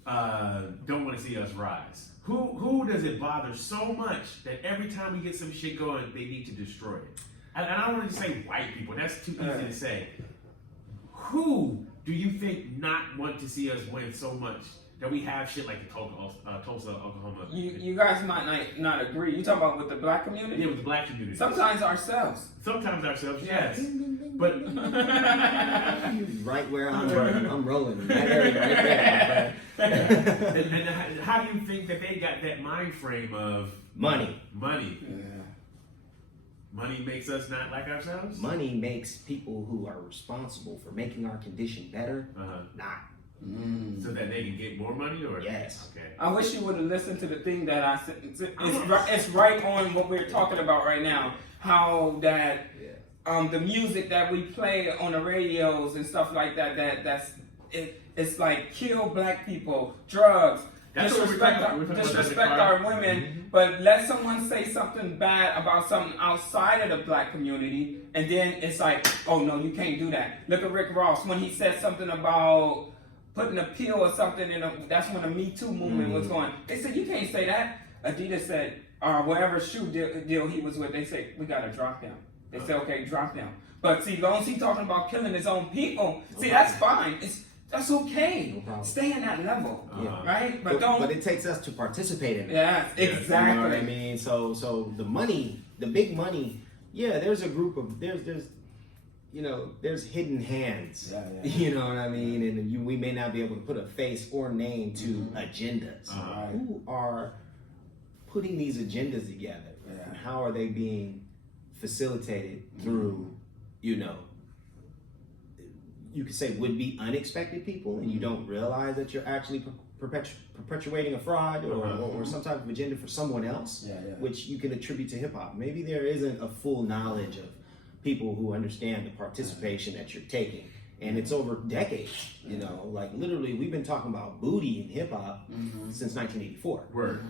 don't want to see us rise? Who does it bother so much that every time we get some shit going, they need to destroy it? And I don't want to say white people. That's too easy to say. Who do you think not want to see us win so much that we have shit like the Tulsa, Oklahoma. You guys might not agree. You talk about with the black community? Yeah, with the black community. Sometimes ourselves. Yes. But right where I'm rolling. In that area right there. and how do you think that they got that mind frame of Money? Yeah. Money makes us not like ourselves? Money makes people who are responsible for making our condition better not. So that they can get more money, or yes. Okay. I wish you would have listened to the thing that I said. It's right on what we're talking about right now. How that the music that we play on the radios and stuff like that. It's like kill black people, drugs. That's disrespect our women, but let someone say something bad about something outside of the black community, and then it's like, oh no, you can't do that. Look at Rick Ross when he said something about putting a pill or something in that's when the Me Too movement was going. They said you can't say that. Adidas said, or whatever shoe deal he was with, they said we gotta drop him. They said okay, drop him. But see, as long as he's talking about killing his own people, see that's fine. That's okay. No Stay in that level, right? But it takes us to participate in it. Yes, exactly. You know what I mean? So the money, the big money, there's a group of there's hidden hands. You know what I mean? And we may not be able to put a face or name to agendas. Who are putting these agendas together? And how are they being facilitated through, you could say would be unexpected people, and you don't realize that you're actually perpetuating a fraud or some type of agenda for someone else, which you can attribute to hip hop. Maybe there isn't a full knowledge of people who understand the participation that you're taking, and it's over decades. Like literally, we've been talking about booty in hip hop since 1984. Word.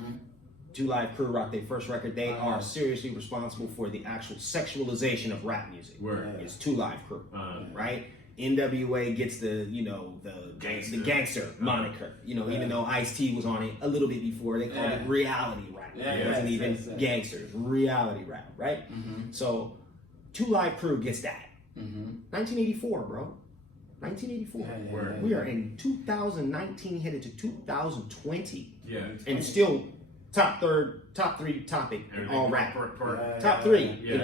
2 Live Crew rocked their first record. They are seriously responsible for the actual sexualization of rap music. Word. It's 2 Live Crew, right? NWA gets the gangster moniker. Even though Ice-T was on it a little bit before, they called it reality rap. It wasn't even gangster, it was reality rap, right? So 2 Live Crew gets that. 1984, bro. 1984. We are in 2019, headed to 2020. And still top 3 topic in all rap. Top 3,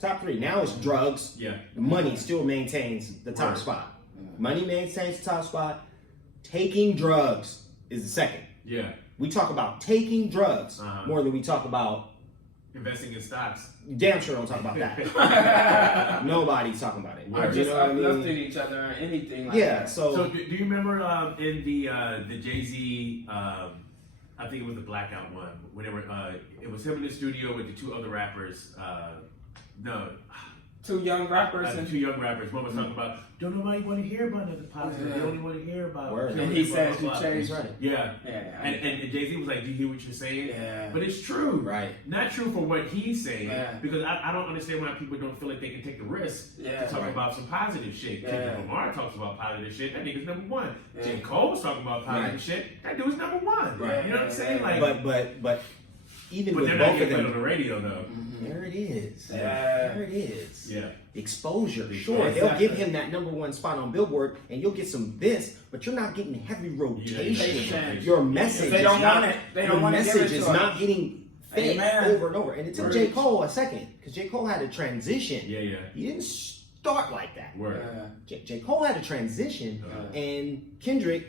Top 3. Now it's drugs. Money still maintains the top spot. Money maintains the top spot. Taking drugs is the second. We talk about taking drugs more than we talk about investing in stocks. Damn sure don't talk about that. Nobody's talking about it. Or just uplifting each other or anything like that. So do you remember in the Jay-Z, I think it was the Blackout one, whenever it was him in the studio with the 2 other rappers. No. 2 young rappers. 2 young rappers. One was talking about, don't nobody want to hear about nothing positive. They only want to hear about. And he says you changed. Right. And Jay-Z was like, do you hear what you're saying? But it's true. Right. Not true for what he's saying. Because I don't understand why people don't feel like they can take the risk to talk about some positive shit. Kendrick Lamar talks about positive shit. That nigga's number 1. J. Cole's talking about positive shit. That dude's number 1. Right. You know what I'm saying? Like, but even with they're both not of getting them on the radio though. There it is. There it is. Exposure. Sure, they'll give him that number 1 spot on Billboard, and you'll get some this, but you're not getting heavy rotation. Your message they don't want it. They don't want to give it to message is not getting fed over and over. And it took J. Cole a second, because J. Cole had a transition. He didn't start like that. J. Cole had a transition, and Kendrick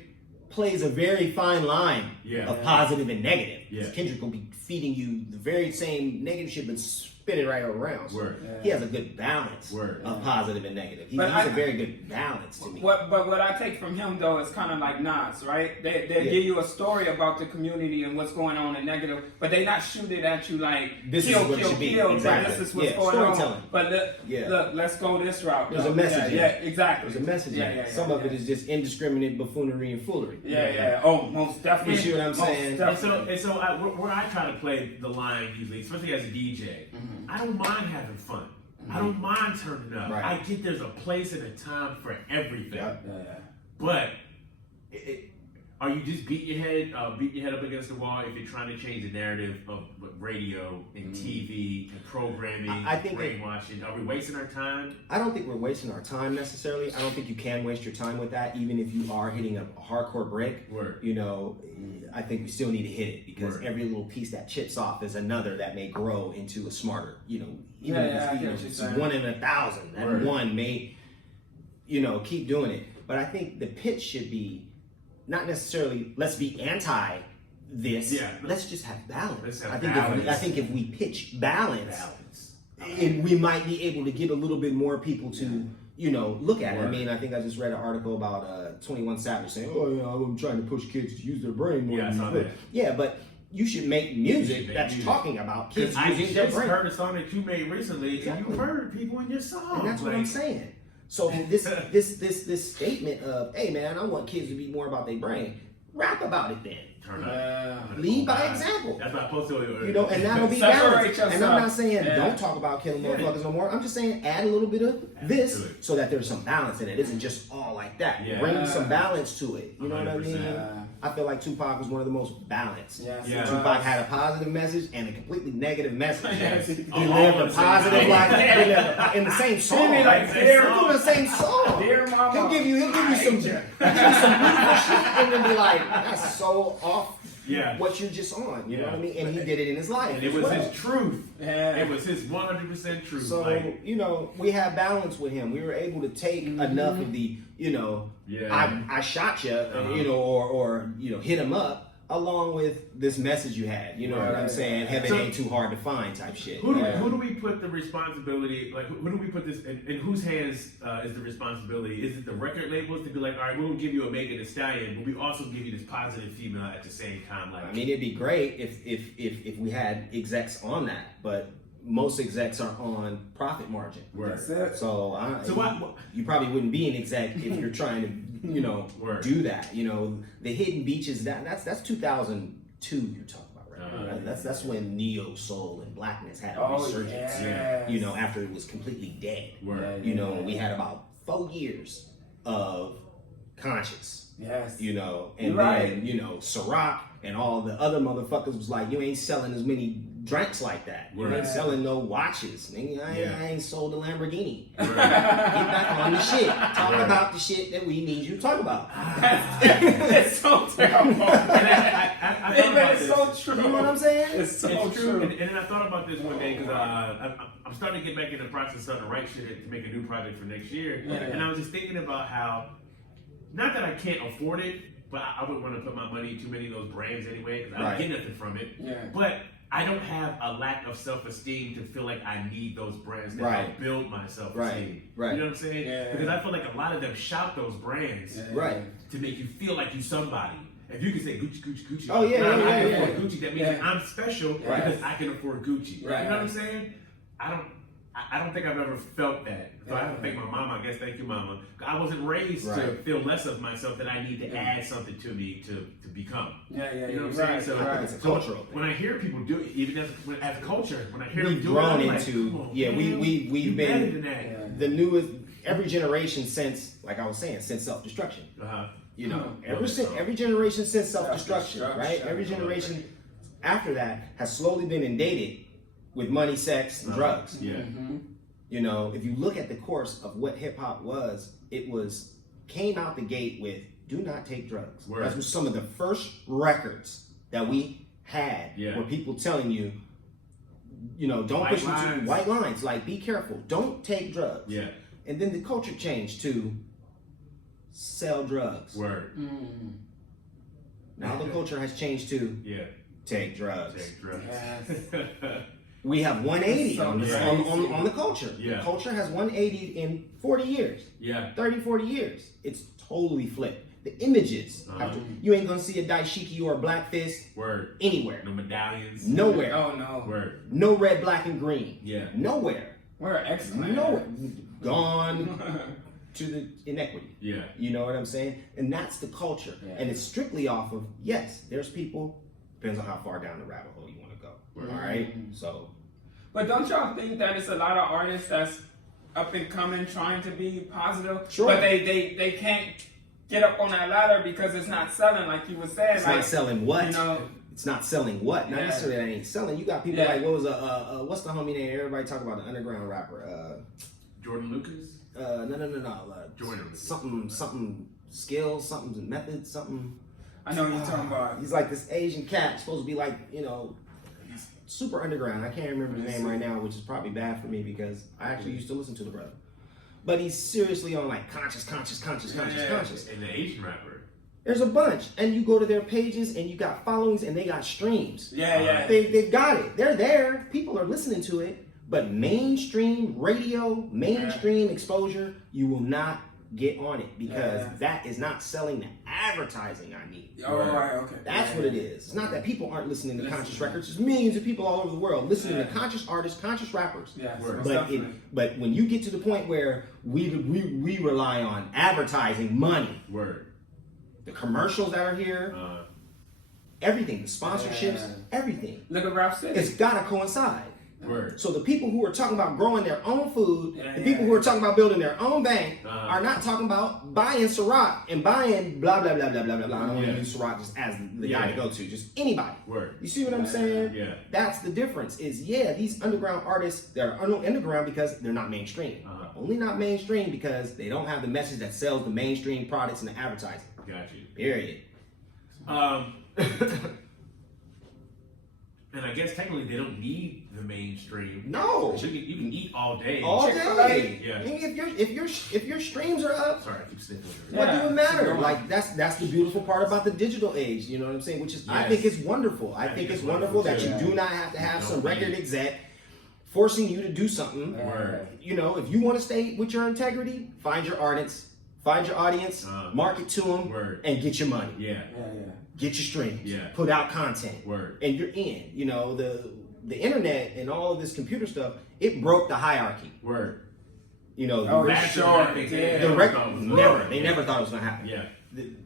plays a very fine line of positive and negative. Kendrick will be feeding you the very same negative shit, but spin it right around. So he has a good balance of positive and negative. He's a very good balance to me. But what I take from him though is kind of like Nas, right? They give you a story about the community and what's going on in negative, but they not shoot it at you like this is what it should be. Exactly. But this is what's going on. But look, let's go this route. There's a message. Exactly. There's a message. Some of it is just indiscriminate buffoonery and foolery. Oh, most definitely. You see what I'm saying? And so where I try to play the line usually, especially as a DJ, I don't mind having fun. I don't mind turning up. I get there's a place and a time for everything. But are you just beating your head up against the wall if you're trying to change the narrative of radio and TV and programming, I think brainwashing? Are we wasting our time? I don't think we're wasting our time necessarily. I don't think you can waste your time with that, even if you are hitting a hardcore break. Word. You know, I think we still need to hit it because Word. every little piece that chips off is another that may grow into a smarter. You know, Yeah, even I if get what it's you're saying. 1 in 1,000, that Word. one may, you know, keep doing it. But I think the pitch should be not necessarily let's be anti this. Yeah. Let's just have balance. Let's have I think balance. I think if we pitch balance. Balance. And we might be able to get a little bit more people to, you know, look at it. I Word. mean, I think I just read an article about 21 Savage saying, "Oh, yeah, I'm trying to push kids to use their brain more." Yeah, I than saw you that. could." Yeah, but you should make music make that's music. talking about kids I using their just brain. heard a song that you made recently, Exactly. and you heard people in your song. And that's what I'm saying. So this statement of, "Hey, man, I want kids to be more about their brain." Rap about it then. Turn up. Lead by example. That's what I posted. You know, and that'll be Separate balanced. And I'm yourself. not saying Yeah. don't talk about killing Yeah. motherfuckers no more. I'm just saying add a little bit of Add this to it. so that there's some balance in it. It isn't just all like that. Yeah. Bring some balance to it. You know what I mean? 100%. I feel like Tupac was one of the most balanced. Yes, Yeah. Tupac had a positive message and a completely negative message. Yes. He All lived at a the same positive time. life. He lived in the same song. He be like, They're "Dear doing the same song. Dear mama, He'll give you some I hate beautiful shit and then be like, that's so off Yeah. what you're just on. You know Yeah. what I mean? And he did it in his life. And it as was well. his truth. Yeah. It was his 100% truth. So, like, you know, we have balance with him. We were able to take enough of the, you know, Yeah. I shot you, Uh-huh. you know, or, you know, hit him up, along with this message you had. You know what I'm Right. saying? Heaven So- ain't too hard to find type shit. who Yeah. do we put the responsibility, like, who do we put this, in whose hands is the responsibility? Is it the record labels to be like, all right, we're going to give you a Megan Thee Stallion, but we also give you this positive female at the same time? Like, I mean, it'd be great if we had execs on that, but most execs are on profit margin. word. That's it. So, you probably wouldn't be an exec if you're trying to, you know, Word. do that. You know, the Hidden Beaches. That's 2002. You're talking about, right? Uh-huh. That's when neo soul and blackness had a Oh, resurgence. yes. You know, after it was completely dead. Word. You know, we had about 4 years of conscious. Yes. You know, and You're then right. you know, Ciroc and all the other motherfuckers was like, you ain't selling as many drinks like that. You Right. ain't selling no watches. Nigga, Yeah. I ain't sold a Lamborghini. Word. Get back on the shit. Talk Right. about the shit that we need you to talk about. It's so terrible. I thought about It's this. so true. You know what I'm saying? It's so It's true. true. And then I thought about this one day because I'm starting to get back in the process of starting to write shit to make a new project for next year. Yeah. And I was just thinking about how, not that I can't afford it, but I wouldn't want to put my money in too many of those brands anyway because I Right. don't get nothing from it. Yeah. But I don't have a lack of self-esteem to feel like I need those brands to Right. help build my self-esteem. Right. You know what I'm saying? Yeah. Because I feel like a lot of them shout those brands Yeah. Right. to make you feel like you somebody. If you can say Gucci, Gucci, Gucci, Oh, yeah, nah, yeah, I can yeah, afford yeah. Gucci. That means Yeah. that I'm special Right. because I can afford Gucci. Right. You know what I'm saying? I don't think I've ever felt that. So I have to thank my mama. I guess thank you, mama. I wasn't raised to Right. feel less of myself that I need to add something to me to become. Yeah. You know what I'm saying? Right, So I think it's a cultural thing. when I hear people do it, even as a culture, when I hear We've them do it, grown I'm like, into- come on, yeah, man. we've You been- better than that. Yeah. The newest, every generation since, like I was saying, since self-destruction. Uh-huh. You know, Hmm. every generation since self-destruction, Self-destruction. right? Every generation after that has slowly been inundated with money, sex, and drugs. Yeah. Mm-hmm. You know, if you look at the course of what hip hop was, came out the gate with "Do not take drugs." Word. That was some of the first records that we had, Yeah. where people telling you, you know, don't White push into lines. white lines. Like, be careful, don't take drugs. Yeah. And then the culture changed to sell drugs. Word. Mm. Now the culture has changed to Yeah. take drugs. Take drugs. Yes. We have 180 So on the, crazy. on the culture. Yeah. The culture has 180 in 40 years, Yeah. 30, 40 years. It's totally flipped. The images, Uh-huh. you ain't gonna see a daishiki or a black fist Word. anywhere. No medallions. Nowhere. Oh no. Word. No red, black, and green. Yeah. Nowhere. We're excellent. Nowhere. Gone to the inequity. Yeah. You know what I'm saying? And that's the culture. Yeah. And it's strictly off of, yes, there's people, depends on how far down the rabbit hole you want to go. Right. All right? So, But don't y'all think that it's a lot of artists that's up and coming trying to be positive? Sure. But they can't get up on that ladder because it's not selling like you were saying. It's like, not selling what? You know, it's not selling what? Not necessarily that ain't selling. You got people like, what was what's the homie name? Everybody talk about the underground rapper. Jordan Lucas? No. Jordan. Something skills, something methods, something. I know what you're talking about. He's like this Asian cat, supposed to be like, super underground. I can't remember his name right now, which is probably bad for me because I actually used to listen to the brother. But he's seriously on like conscious. And the Asian rapper. There's a bunch, and you go to their pages, and you got followings, and they got streams. Yeah. They've got it. They're there. People are listening to it. But mainstream radio, mainstream exposure, you will not get on it because that is not selling the advertising I need. Oh, right, okay. That's what it is. It's not that people aren't listening to conscious records. There's millions of people all over the world listening to conscious artists, conscious rappers. Yeah, but when you get to the point where we rely on advertising money, the commercials that are here, everything, the sponsorships, everything. Look at Rap City. It's got to coincide. So the people who are talking about growing their own food, the people who are talking about building their own bank, are not talking about buying Ciroc and buying blah blah blah blah blah blah blah. I don't want to use Ciroc just as the guy to go to, just anybody. You see what I'm saying? Yeah. That's the difference. Is these underground artists, they're underground because they're not mainstream. Only not mainstream because they don't have the message that sells the mainstream products and the advertising. Got you. Period. And I guess technically they don't need the mainstream. No. You can eat all day. All day. Yeah. I mean, if your streams are up, sorry, I keep sniffing. what do it matter? Like that's the beautiful part about the digital age. You know what I'm saying? Which is I think it's wonderful. I think it's wonderful that you do not have to have some record exec forcing you to do something. You know, if you want to stay with your integrity, find your audience, market to them, and get your money. Get your streams, put out content, and you're in. You know, the internet and all of this computer stuff, it broke the hierarchy. You know, they never thought it was gonna happen.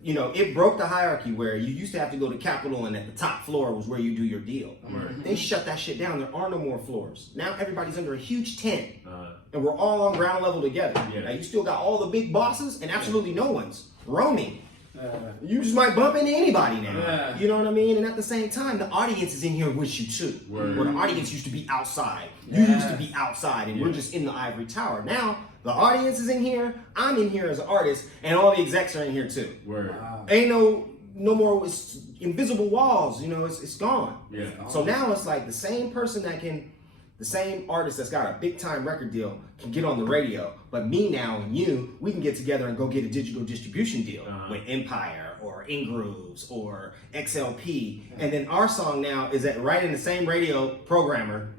You know, it broke the hierarchy where you used to have to go to Capitol and at the top floor was where you do your deal. They shut that shit down. There are no more floors. Now everybody's under a huge tent and we're all on ground level together. Now you still got all the big bosses and absolutely no one's roaming. You just might bump into anybody now. You know what I mean? And at the same time, the audience is in here with you too. Where the audience used to be outside. You used to be outside and we're just in the ivory tower. Now, the audience is in here, I'm in here as an artist, and all the execs are in here too. Ain't no more invisible walls, you know, it's gone. So now it's like the same artist that's got a big time record deal can get on the radio, but me now and you, we can get together and go get a digital distribution deal with Empire or Ingrooves or XLP, and then our song now is right in the same radio programmer,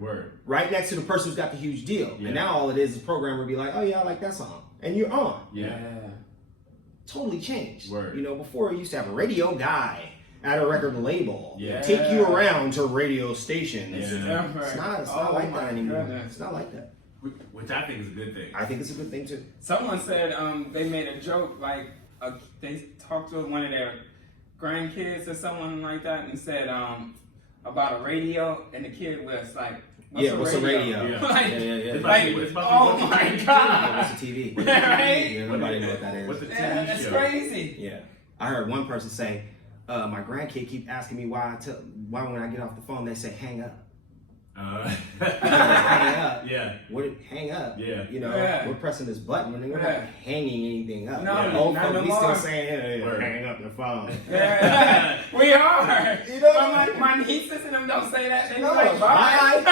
right next to the person who's got the huge deal. And now all it is programmer be like, oh yeah, I like that song, and you're on. Totally changed. You know, before we used to have a radio guy at a record label, take you around to radio stations. It's not like that anymore. It's not like that. Which I think is a good thing. I think it's a good thing too. Someone said they made a joke, like they talked to one of their grandkids or someone like that and said about a radio, and the kid was like, what's a radio? It's oh my God. What's a TV? Right? Nobody knows what that is. What's a TV That's show? crazy. I heard one person say, my grandkid keep asking me why when I get off the phone they say hang up. Hang up. Hang up. You know, we're pressing this button and we're not hanging anything up. We still saying hang up the phone. We are. You know, my nieces and them don't say that. They no, like bye.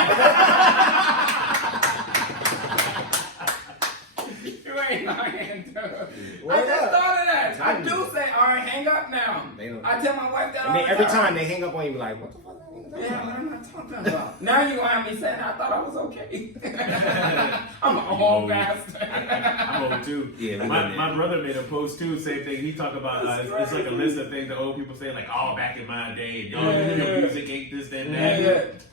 You ain't lying, dude. I just thought of that. I do say, all right, hang up now. I tell my wife that all the time. Every time they hang up on you, be like, what the fuck? Yeah, what am I talking about? Now you gonna have me saying I thought I was okay. I'm an old bastard. I'm old too. My brother made a post too, same thing. He talked about it's like a list of things that old people say, like, oh, back in my day, your music ain't this, that, and that.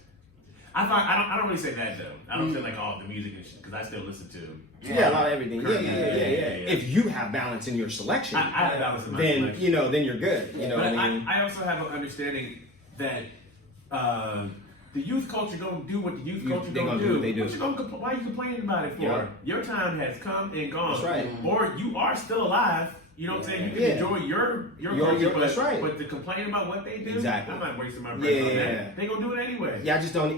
I don't really say that though. I don't say like all the music and shit because I still listen to a lot of everything. If you have balance in your selection, I have balance in my selection. You know, then you're good. You know but what I mean? I also have an understanding that the youth culture gonna do what the youth culture gonna do. What they do. Why are you complaining about it for? Your time has come and gone. That's right. Or you are still alive You know what I'm saying? You can enjoy your culture, but, that's right. But to complain about what they do, Exactly. I'm not wasting my breath on that. They gonna do it anyway. Yeah, I just don't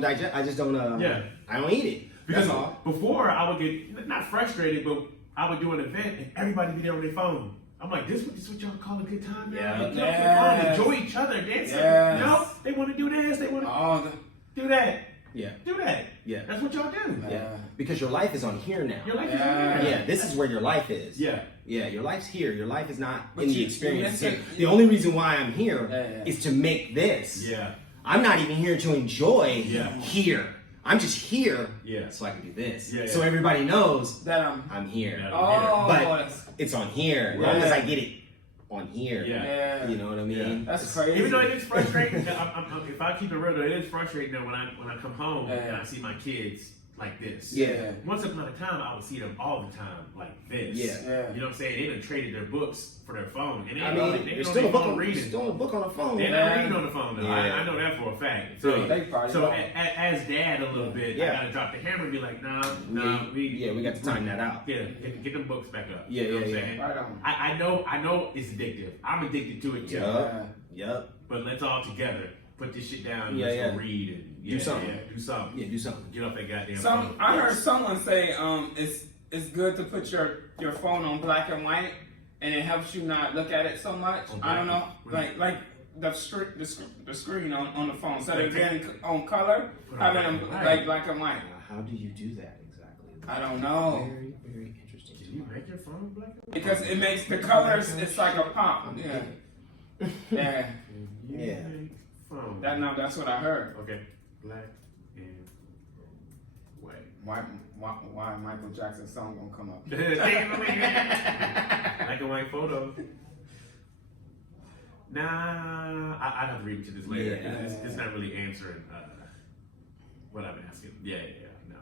digest. I just don't. I don't eat it. Because That's all. before I would get not frustrated, but I would do an event and everybody be there on their phone. I'm like, this what y'all call a good time, man? Get off your phone, enjoy each other, dance. Yes. No, they want to do this. They want to do that. Yeah. Do that. Yeah. That's what y'all do. Yeah. Because your life is on here now. Your life is on here. Yeah, this is where your life is. Yeah. Yeah, your life's here. Your life is not But in the experience here. The only reason why I'm here is to make this. Yeah. I'm not even here to enjoy here. I'm just here Yeah. so I can do this. Yeah, So everybody knows that I'm here. Yeah. But it's on here. As long as I get it on here. Yeah. You know what I mean? That's crazy. Even though it is frustrating, if I keep it real, though, it is frustrating though when I come home and I see my kids like this. Yeah. Once upon a time, I would see them all the time like this. Yeah. You know what I'm saying? They done traded their books for their phone. And they I ain't mean, they there's on still their a book phone on reading. still a book on the phone. They're not reading on the phone though. Yeah. I know that for a fact. Yeah. So as dad a little bit, I gotta drop the hammer and be like, nah, we got to time that out. Yeah, get them books back up. Yeah, you know what I'm yeah. saying? Right on. I know it's addictive. I'm addicted to it too. Yep. But let's all together put this shit down and Yeah, let's yeah. go read and Do something. do something. Yeah, do something. Get off that goddamn phone. I heard someone say it's good to put your phone on black and white, and it helps you not look at it so much. I don't know, like the screen on the phone, instead of being on color, having them like black and white. How do you do that exactly? I don't know. Very, very interesting. Did you make your phone black and white? Because it makes the colors, it's like a pop. Yeah. Yeah. Yeah. Phone. That's what I heard. Okay. Black and white. Why Michael Jackson's song gonna come up? Black and white photo. Nah, I'd have to read to this later. Yeah. It's not really answering what I'm asking. Yeah, no.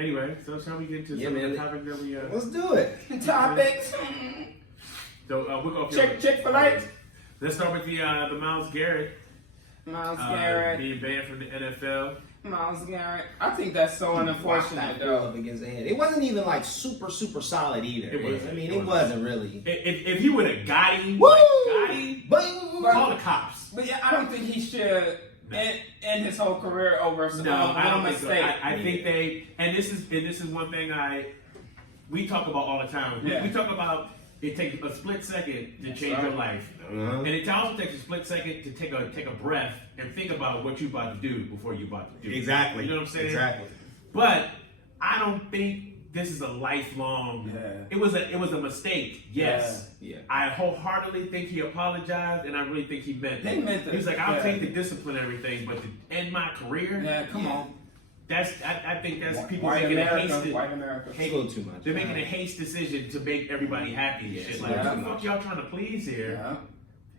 Anyway, so shall we get to some of the topics that we Let's do it. Topics. So we'll go Chick-fil-A. Let's start with the Myles Garrett. Myles Garrett. Being banned from the NFL. Myles Garrett. I think that's so unfortunate, though. Up against the head. It wasn't even like super solid either. It wasn't. I mean, it wasn't really. If he would have got him, Bing! call the cops. But yeah, I don't think he should end his whole career over some I don't think so. mistake. I think they, and this is one thing we talk about all the time. We talk about it takes a split second to change your life, and it also takes a split second to take a breath and think about what you're about to do before you're about to do. Exactly. You know what I'm saying? Exactly. But I don't think this is a lifelong. It was a mistake. Yes. Yeah. I wholeheartely think he apologized, and I really think he meant it. They meant it. He was like, I'll take the discipline and everything, but to end my career. Yeah, come on. I think that's people White making America, a haste. White America. A little too much. They're making a haste decision to make everybody happy and shit. Like, what the fuck y'all trying to please here? Yeah.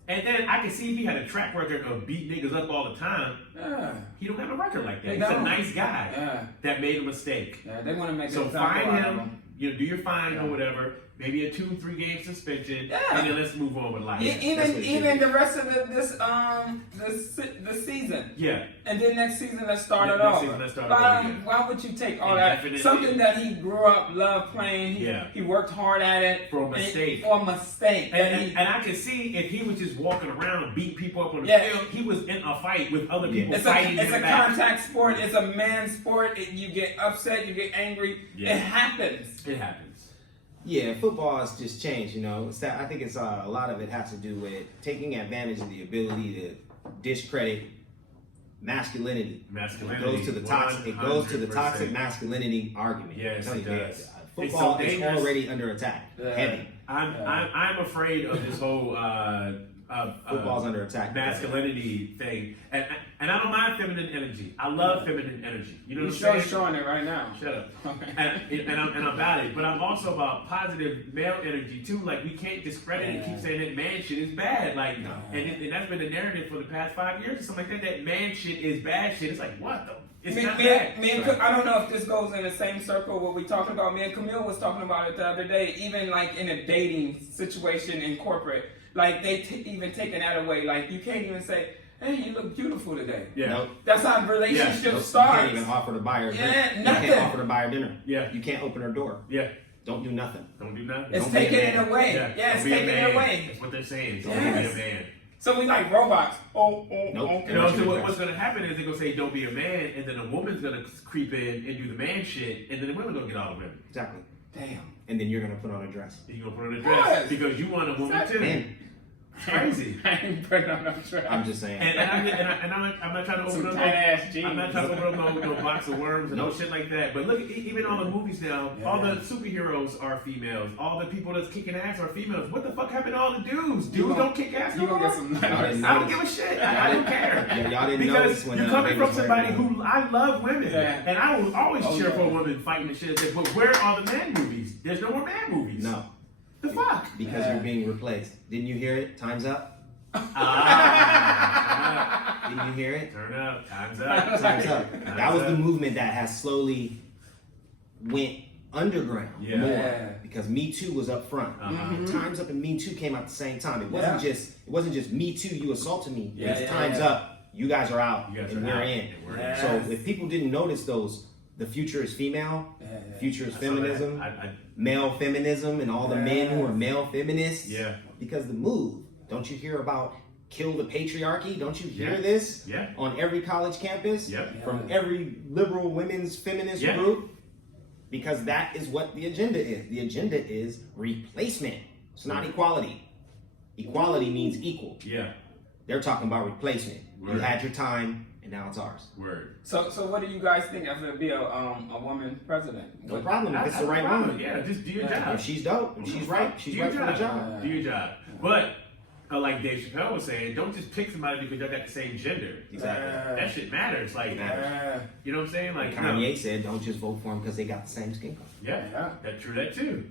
And then I can see if he had a track record of beat niggas up all the time. Yeah. He don't have a record like that. They He's a don't. nice guy Yeah. that made a mistake. Yeah, they want to make So an example fine out of him. You know, do your fine or whatever. Maybe a 2-3 game suspension, and then let's move on with life. Even the rest of this season. Yeah. And then next season, let's start it Next off. season, let's start it over again. Why would you take all Indefinitely. that? Something that he grew up, loved playing. He worked hard at it. For a mistake. For a mistake. And I can see if he was just walking around and beat people up on the field, he was in a fight with other people fighting. It's a contact sport. It's a man's sport. You get upset. You get angry. Yeah. It happens. It happens. Yeah, football has just changed, you know. I think it's a lot of it has to do with taking advantage of the ability to discredit masculinity. It goes to the toxic. It goes to the toxic masculinity argument. Yes, it does. Football is already under attack. Heavy. I'm afraid of this whole football's under attack. Masculinity thing, and I don't mind feminine energy. I love feminine energy. You know what I'm You're saying? showing it right now. Shut up. Okay. And I'm about it, but I'm also about positive male energy too. Like we can't discredit and keep saying that man shit is bad. Like, and that's been the narrative for the past 5 years or something like that. That man shit is bad shit. It's like what the. It's not bad. I don't know if this goes in the same circle what we talking about. Me and Camille was talking about it the other day. Even like in a dating situation in corporate, like they even taking that away. Like you can't even say, "Hey, you look beautiful today." Yeah, nope. That's how relationships You start. can't even offer to buy her drink. Yeah, You nothing. can't offer to buy her dinner. Yeah, you can't open her door. Yeah. Don't do nothing. Don't do nothing. It's Don't be a taking it man. away. Yeah, Yeah, it's don't be a taking man. it away. That's what they're saying. Don't Yes. be a man. So we like robots. Nope. Okay. You know, so what's going to happen is they're going to say, don't be a man, and then a woman's going to creep in and do the man shit, and then the women going to get all the women. Exactly. Damn. And then you're gonna put on a dress. You're going to put on a dress Yes. because you want a woman too. Man, It's crazy. I ain't putting on no dress. I'm just saying. And I'm not trying to Some open up tight-ass jeans. I'm not trying to open up no box of worms and no Nope. shit like that. But look, even all the movies now, all the superheroes are females. All the people that's kicking ass are females. What the fuck happened to all the dudes? Dudes don't kick ass no You gonna more. get some I don't give a shit. I don't care. Yeah, y'all didn't notice Because when you're coming they from was somebody wearing who I love women, Yeah. and I will always cheer yeah. for a woman fighting and shit. But where are the man movies? There's no more man movies. No, The fuck? because Yeah. you're being replaced. Didn't you hear it? Time's up. Didn't you hear it? Turn up. Time's up. Time's up. That was the movement that has slowly went underground Yeah. more Yeah. because Me Too was up front. Uh-huh. Time's Up and Me Too came out at the same time. It wasn't just Me Too, you assaulted me. Yeah, It's yeah, Time's yeah. Up, you guys are out, You guys and are we're out, in. and we're in. Yeah. So if people didn't notice those, the future is female, Yeah, yeah. future is I saw that. feminism, I- male feminism, and all the men who are male feminists. Yeah. Because the move, don't you hear about kill the patriarchy? Don't you hear Yeah. this Yeah. on every college campus? Yep. From every liberal women's feminist Yeah. group? Because that is what the agenda is. The agenda is replacement. It's not equality. Equality means equal. Yeah. They're talking about replacement. You Word. had your time, and now it's ours. Word. So what do you guys think if it be a woman president? No problem if it's the right woman. Yeah, just do your Yeah. job. If she's dope, if she's right, she's Do your right for the job. Yeah. Do your job. But like Dave Chappelle was saying, don't just pick somebody because y'all got the same gender. Exactly. That shit matters. Like, Yeah. you know what I'm saying? Like, Kanye said, don't just vote for him because they got the same skin color. Yeah, Yeah. that's true. That too.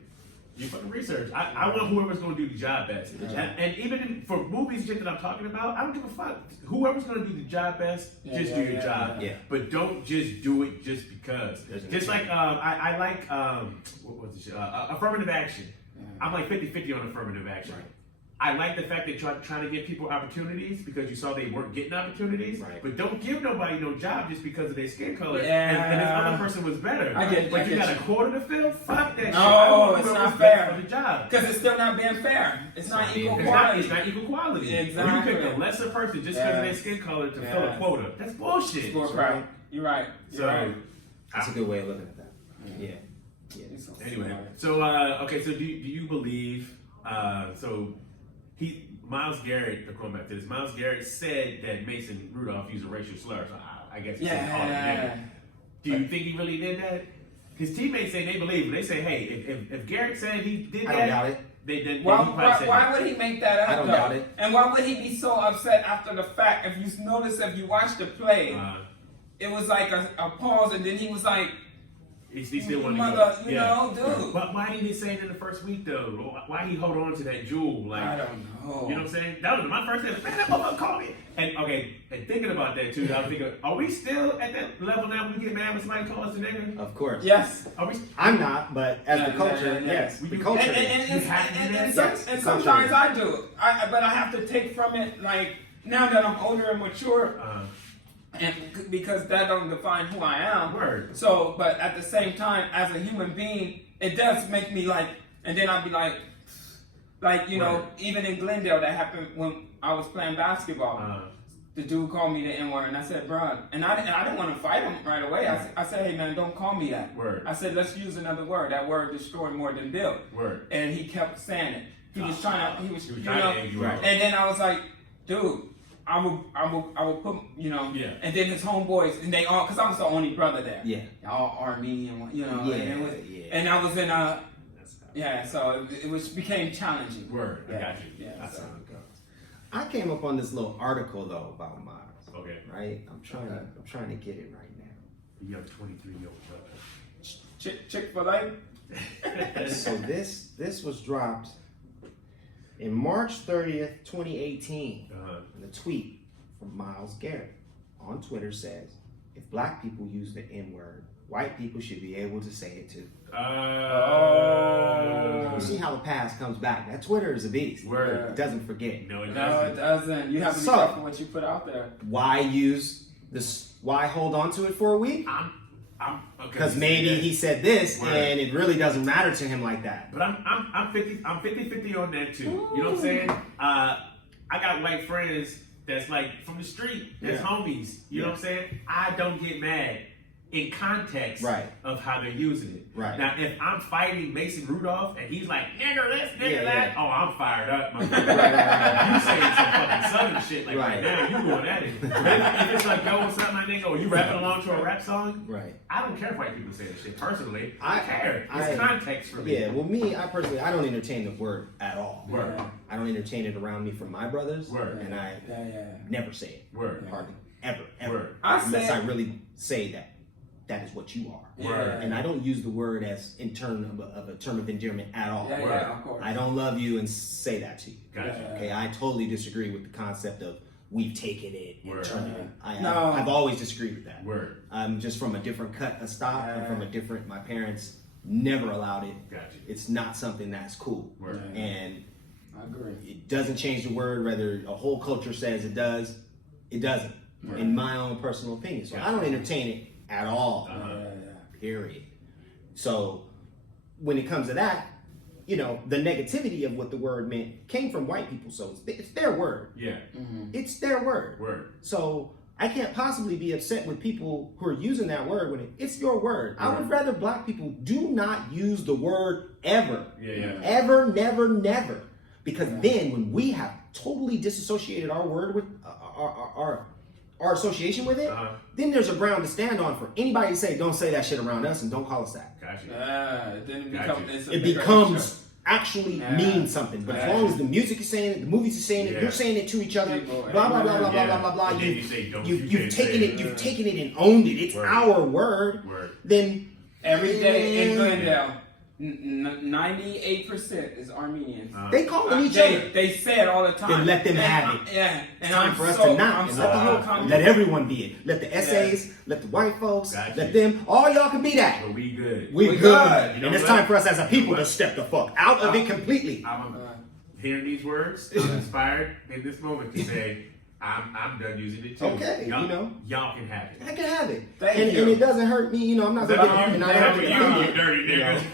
You fucking research. I want whoever's going to do the job best. And even for movies and shit that I'm talking about, I don't give a fuck. Whoever's going to do the job best, just do your job. Yeah. But don't just do it just because. There's an Just like I like what was the shit? Affirmative action. I'm like 50-50 on affirmative action. Right. I like the fact that you're trying to give people opportunities because you saw they weren't getting opportunities. Right. But don't give nobody no job just because of their skin color. Yeah. And this other person was better. I get- But I you get got you. a quarter to fill? Fuck that shit. No, I want it's whoever's not best fair. for the job. Because it's still not being fair. It's not equal It's quality. not equal quality. Exactly. Or you pick a lesser person just because of their skin color to fill a Yeah. quota. That's bullshit. Right. You're right. You're So, right. That's a good way of looking at that. Yeah. You're so anyway, smart. so okay, so do you believe? So Myles Garrett, going back to this, Myles Garrett said that Mason Rudolph used a racial slur. So I guess he said call him a nigga. Do you think he really did that? His teammates say they believe him. They say, hey, if Garrett said he did I that, don't doubt it. then he Why probably said that. would he make that up? I don't though? doubt it. And why would he be so upset after the fact? If you notice, if you watch the play, it was like a pause, and then he was like, He still wanted Mother, to go. you know, dude. But why didn't he say it in the first week though? Why he hold on to that jewel? Like, I don't know. You know what I'm saying? That was my first thing. Man, that motherfucker called me. And okay, and thinking about that too, I was thinking, are we still at that level now? We get mad when somebody calls us a nigga? Of course. Yes. Are we? I'm not, but as the culture, yeah. yes. We The do- culture. And sometimes I do. But I have to take from it, like, now that I'm older and mature, and because that don't define who I am. Word. So, but at the same time, as a human being, it does make me like, and then I'll be like, you know, Word. even in Glendale, that happened when I was playing basketball. The dude called me the N-word, and I said, bro, and I didn't want to fight him right away. I said, hey man, don't call me that. Word. I said, let's use another word. That word destroyed more than built. Word. And he kept saying it. He was trying to, He was you trying know, to egg you out. and then I was like, dude, I will put, you know, Yeah. and then his homeboys, and they all, because I was the only brother there. Yeah. All Armenian, you know, Yeah, and, and I was in so it became challenging. Word. I got you. Yeah, That's so. how it goes. I came up on this little article though about Myles. Okay. Right? I'm trying to get it right now. You have 23-year-old brother. Chick-fil-A? So this was dropped in March 30th, 2018. And a tweet from Myles Garrett on Twitter says, if black people use the N-word, white people should be able to say it too. You see how the past comes back. That Twitter is a beast. Word. It doesn't forget. No, it No, doesn't. it doesn't. You have to be So- careful what you put out there. Why use this? Why hold on to it for a week? I'm because maybe he said this and it really doesn't matter to him like that. But I'm 50-50 on that too. You know what I'm saying? I got white friends that's like from the street, that's homies. You know what I'm saying? I don't get mad in context of how they're using it. Right. Now, if I'm fighting Mason Rudolph and he's like, nigger this, nigger that, oh, I'm fired up. You saying some fucking southern shit like right now, you going at it. If it's like, yo, what's up, my nigga, or you rapping along to a rap song, I don't care if white people say that shit. Personally, I care. It's context for me. Yeah, well, I personally, I don't entertain the word at all. Word. I don't entertain it around me from my brothers. Word. And I never say it. Word. Hardly. Ever. Word. Unless I really say that is what you are. Word. And I don't use the word as in term of a term of endearment at all. Of course. I don't love you and say that to you. Gotcha. Okay, I totally disagree with the concept of we've taken it and turned it. I've always disagreed with that. Word. I'm just from a different cut of stock and from a different, my parents never allowed it. Gotcha. It's not something that's cool. Word. And I agree. It doesn't change the word, whether a whole culture says it does, it doesn't. Word. In my own personal opinion. So I don't entertain it at all. Period. So when it comes to that, you know, the negativity of what the word meant came from white people. So it's their word. Yeah. It's their word. Word. So I can't possibly be upset with people who are using that word when it's your word. I would rather black people do not use the word ever. Ever, never, never. Because then when we have totally disassociated our word with our association with it, then there's a ground to stand on for anybody to say, don't say that shit around us and don't call us that. Gotcha. It becomes actually mean something. But as long as the music is saying it, the movies are saying it, you're saying it to each other, blah, blah, blah, blah, blah, blah, blah, blah. You've taken it and owned it. It's our word. Then every day in Glendale, 98% is Armenians. They calling each other. They say it all the time. Then let them have it. Yeah. It's time for us to not. Let everyone be it. Let the essays, let the white folks, let them. All y'all can be that. But we good. We good. And it's time for us as a people to step the fuck out of it completely. I'm hearing these words. I'm inspired in this moment to say, I'm done using it too. Okay, y'all can have it. I can have it. And it doesn't hurt me, I'm not gonna get offended.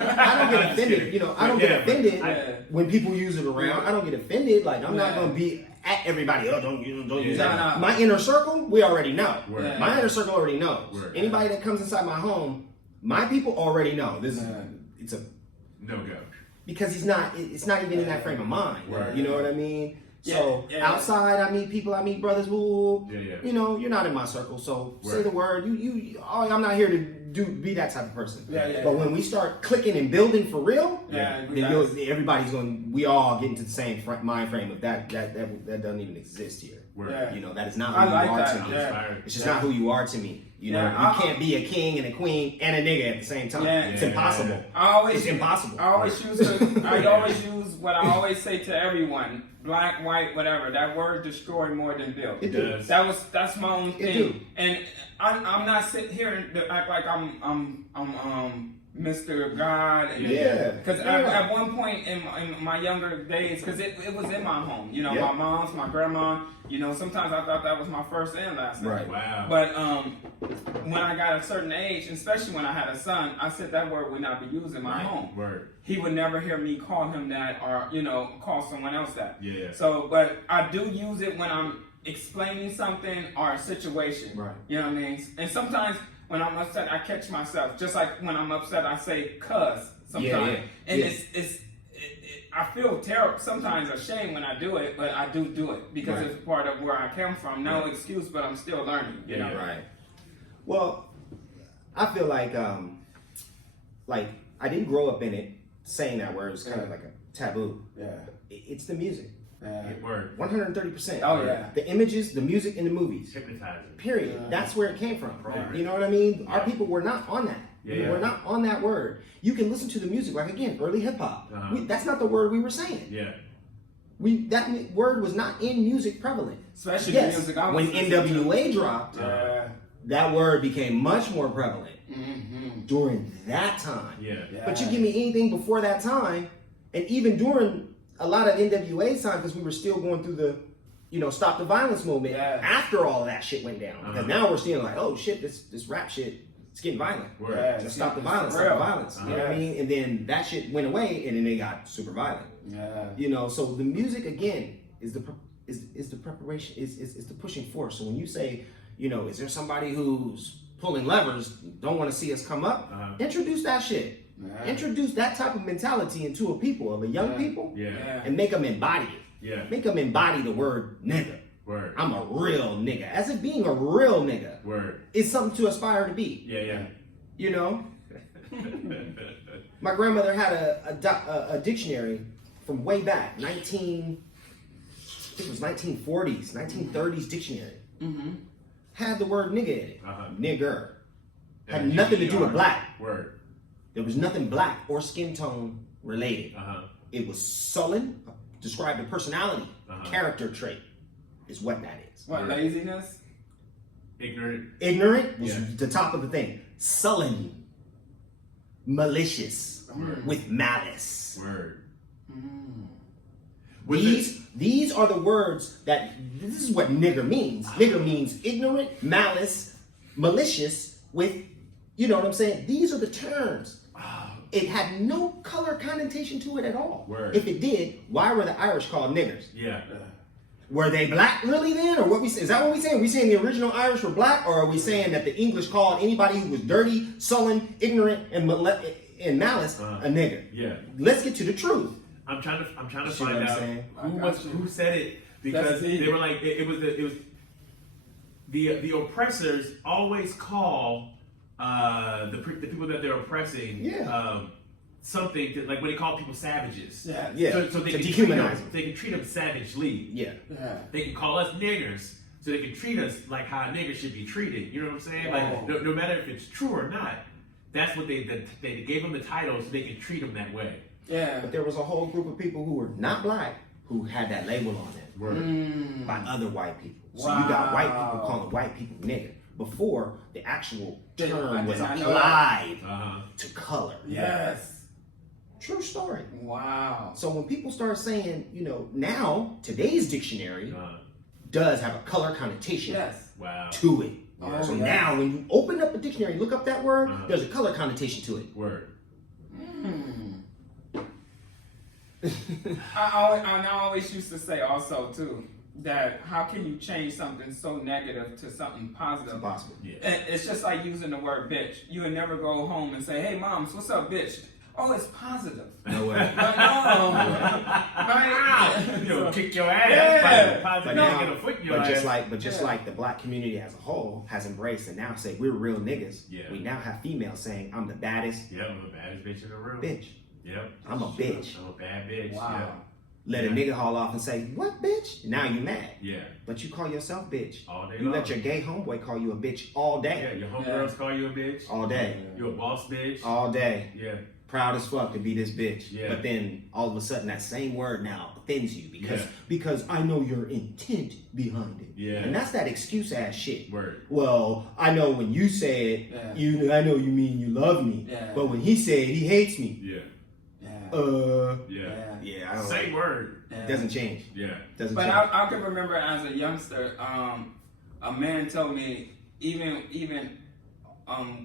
I don't get offended, I don't get offended when people use it around. I don't get offended. Like I'm not gonna be at everybody. Oh, don't use that. My inner circle, we already know. My inner circle already knows. Anybody that comes inside my home, my people already know. It's a no-go. Because it's not even in that frame of mind. You know what I mean? So outside, I meet people, I meet brothers who, you're not in my circle. So say the word. I'm not here to be that type of person. But when we start clicking and building for real, then we all get into the same mind frame of that doesn't even exist here. That is not who you are to me. It's just not who you are to me. You can't be a king and a queen and a nigga at the same time. It's impossible. It's impossible. I always use what I always say to everyone. Black, white, whatever. That word destroy more than build. It does. That's my own thing. And I'm not sitting here and act like I'm Mr. God. Because at one point in my younger days, because it was in my home. My mom's, my grandma. Sometimes I thought that was my first and last name. Right. Wow. But when I got a certain age, especially when I had a son, I said that word would not be used in my home. Word. He would never hear me call him that or, call someone else that. So, but I do use it when I'm explaining something or a situation. Right. You know what I mean? And sometimes when I'm upset, I catch myself. Just like when I'm upset, I say "cuz" sometimes. And it's I feel terrible, sometimes ashamed when I do it, but I do it because it's part of where I come from. No excuse, but I'm still learning. You know? Right. Well, I feel like I didn't grow up in it saying that word. It's kind of like a taboo. It's the music. Word. 130%. Oh yeah. The images, the music, and the movies. Hypnotizing. Period. That's where it came from. You know what I mean? Our people were not on that. We're not on that word. You can listen to the music, like again, early hip hop. That's not the word we were saying. That word was not in music prevalent. Especially the music I was when NWA dropped, that word became much more prevalent during that time. But you give me anything before that time, and even during a lot of NWA's time, because we were still going through the, Stop the Violence movement after all of that shit went down. Because now we're still like, oh shit, this rap shit it's getting violent. Word. Let's stop the violence. Stop the violence. You know what I mean? And then that shit went away, and then they got super violent. Yeah. You know, so the music again is the preparation, is the pushing force. So when you say, you know, is there somebody who's pulling levers, don't want to see us come up? Introduce that shit. Yeah. Introduce that type of mentality into a people, of a young people, Yeah. and make them embody it. Yeah. Make them embody the word nigga. Word. I'm a real nigga. As if being a real nigga Word. is something to aspire to be. Yeah. You know? My grandmother had a dictionary from way back, I think it was 1940s, 1930s dictionary. Mm-hmm. Had the word nigga in it. Nigger. Had Yeah, nothing to do with G-E-R. black. Word. There was nothing black or skin tone related. It was sullen, described a personality, character trait, is what that is. What, laziness? Ignorant. Ignorant was the top of the thing. Sullen, malicious, with malice. Word. These are the words that, this is what nigger means. Nigger means ignorant, malice, malicious, with, you know what I'm saying? These are the terms. It had no color connotation to it at all. Word. If it did, why were the Irish called niggers? Yeah. Were they black really then? Or what is that what we saying? Are we saying the original Irish were black? Or are we saying that the English called anybody who was dirty, sullen, ignorant, and malice a nigger? Yeah. Let's get to the truth. I'm trying to See what find I'm out saying? who said it, because they were like it was the oppressors always call the people that they're oppressing something to, like when they call people savages. So they to can dehumanize them. They can treat them savagely. They can call us niggers, so they can treat us like how a nigger should be treated. You know what I'm saying? Like no matter if it's true or not, that's what they gave them the title so they can treat them that way. Yeah. But there was a whole group of people who were not black who had that label on them by other white people. So you got white people calling white people nigger before the actual term was applied to color. Yes. True story. Wow. So when people start saying, you know, now today's dictionary does have a color connotation to it. So now when you open up a dictionary, look up that word, there's a color connotation to it. Word. I always used to say also too that how can you change something so negative to something positive? It's impossible. And it's just like using the word bitch. You would never go home and say, "Hey, moms, what's up, bitch?" Oh, it's positive. No way. But You'll kick your ass. Yeah. Positive. But, Get a foot in your ass. just like the black community as a whole has embraced and now say we're real niggas. Yeah. We now have females saying I'm the baddest Yeah, I'm the baddest bitch in the room. bitch. Yep. I'm a bitch. I'm a bad bitch. Wow. Let a nigga haul off and say, what bitch? Now you mad. Yeah. But you call yourself bitch. All day You long. let your gay homeboy call you a bitch all Yeah, day. your homegirls call you a bitch. All day. You a boss bitch. All day. Yeah. Proud as fuck to be this bitch. Yeah. But then all of a sudden that same word now offends you because I know your intent behind it. Yeah. And that's that excuse ass shit. Word. Well, I know when you say it, I know you mean you love me. Yeah. But when he said he hates me. Yeah. Yeah. Yeah, I don't Same word. Yeah. Doesn't change. Yeah. Doesn't But change. I can remember as a youngster, a man told me even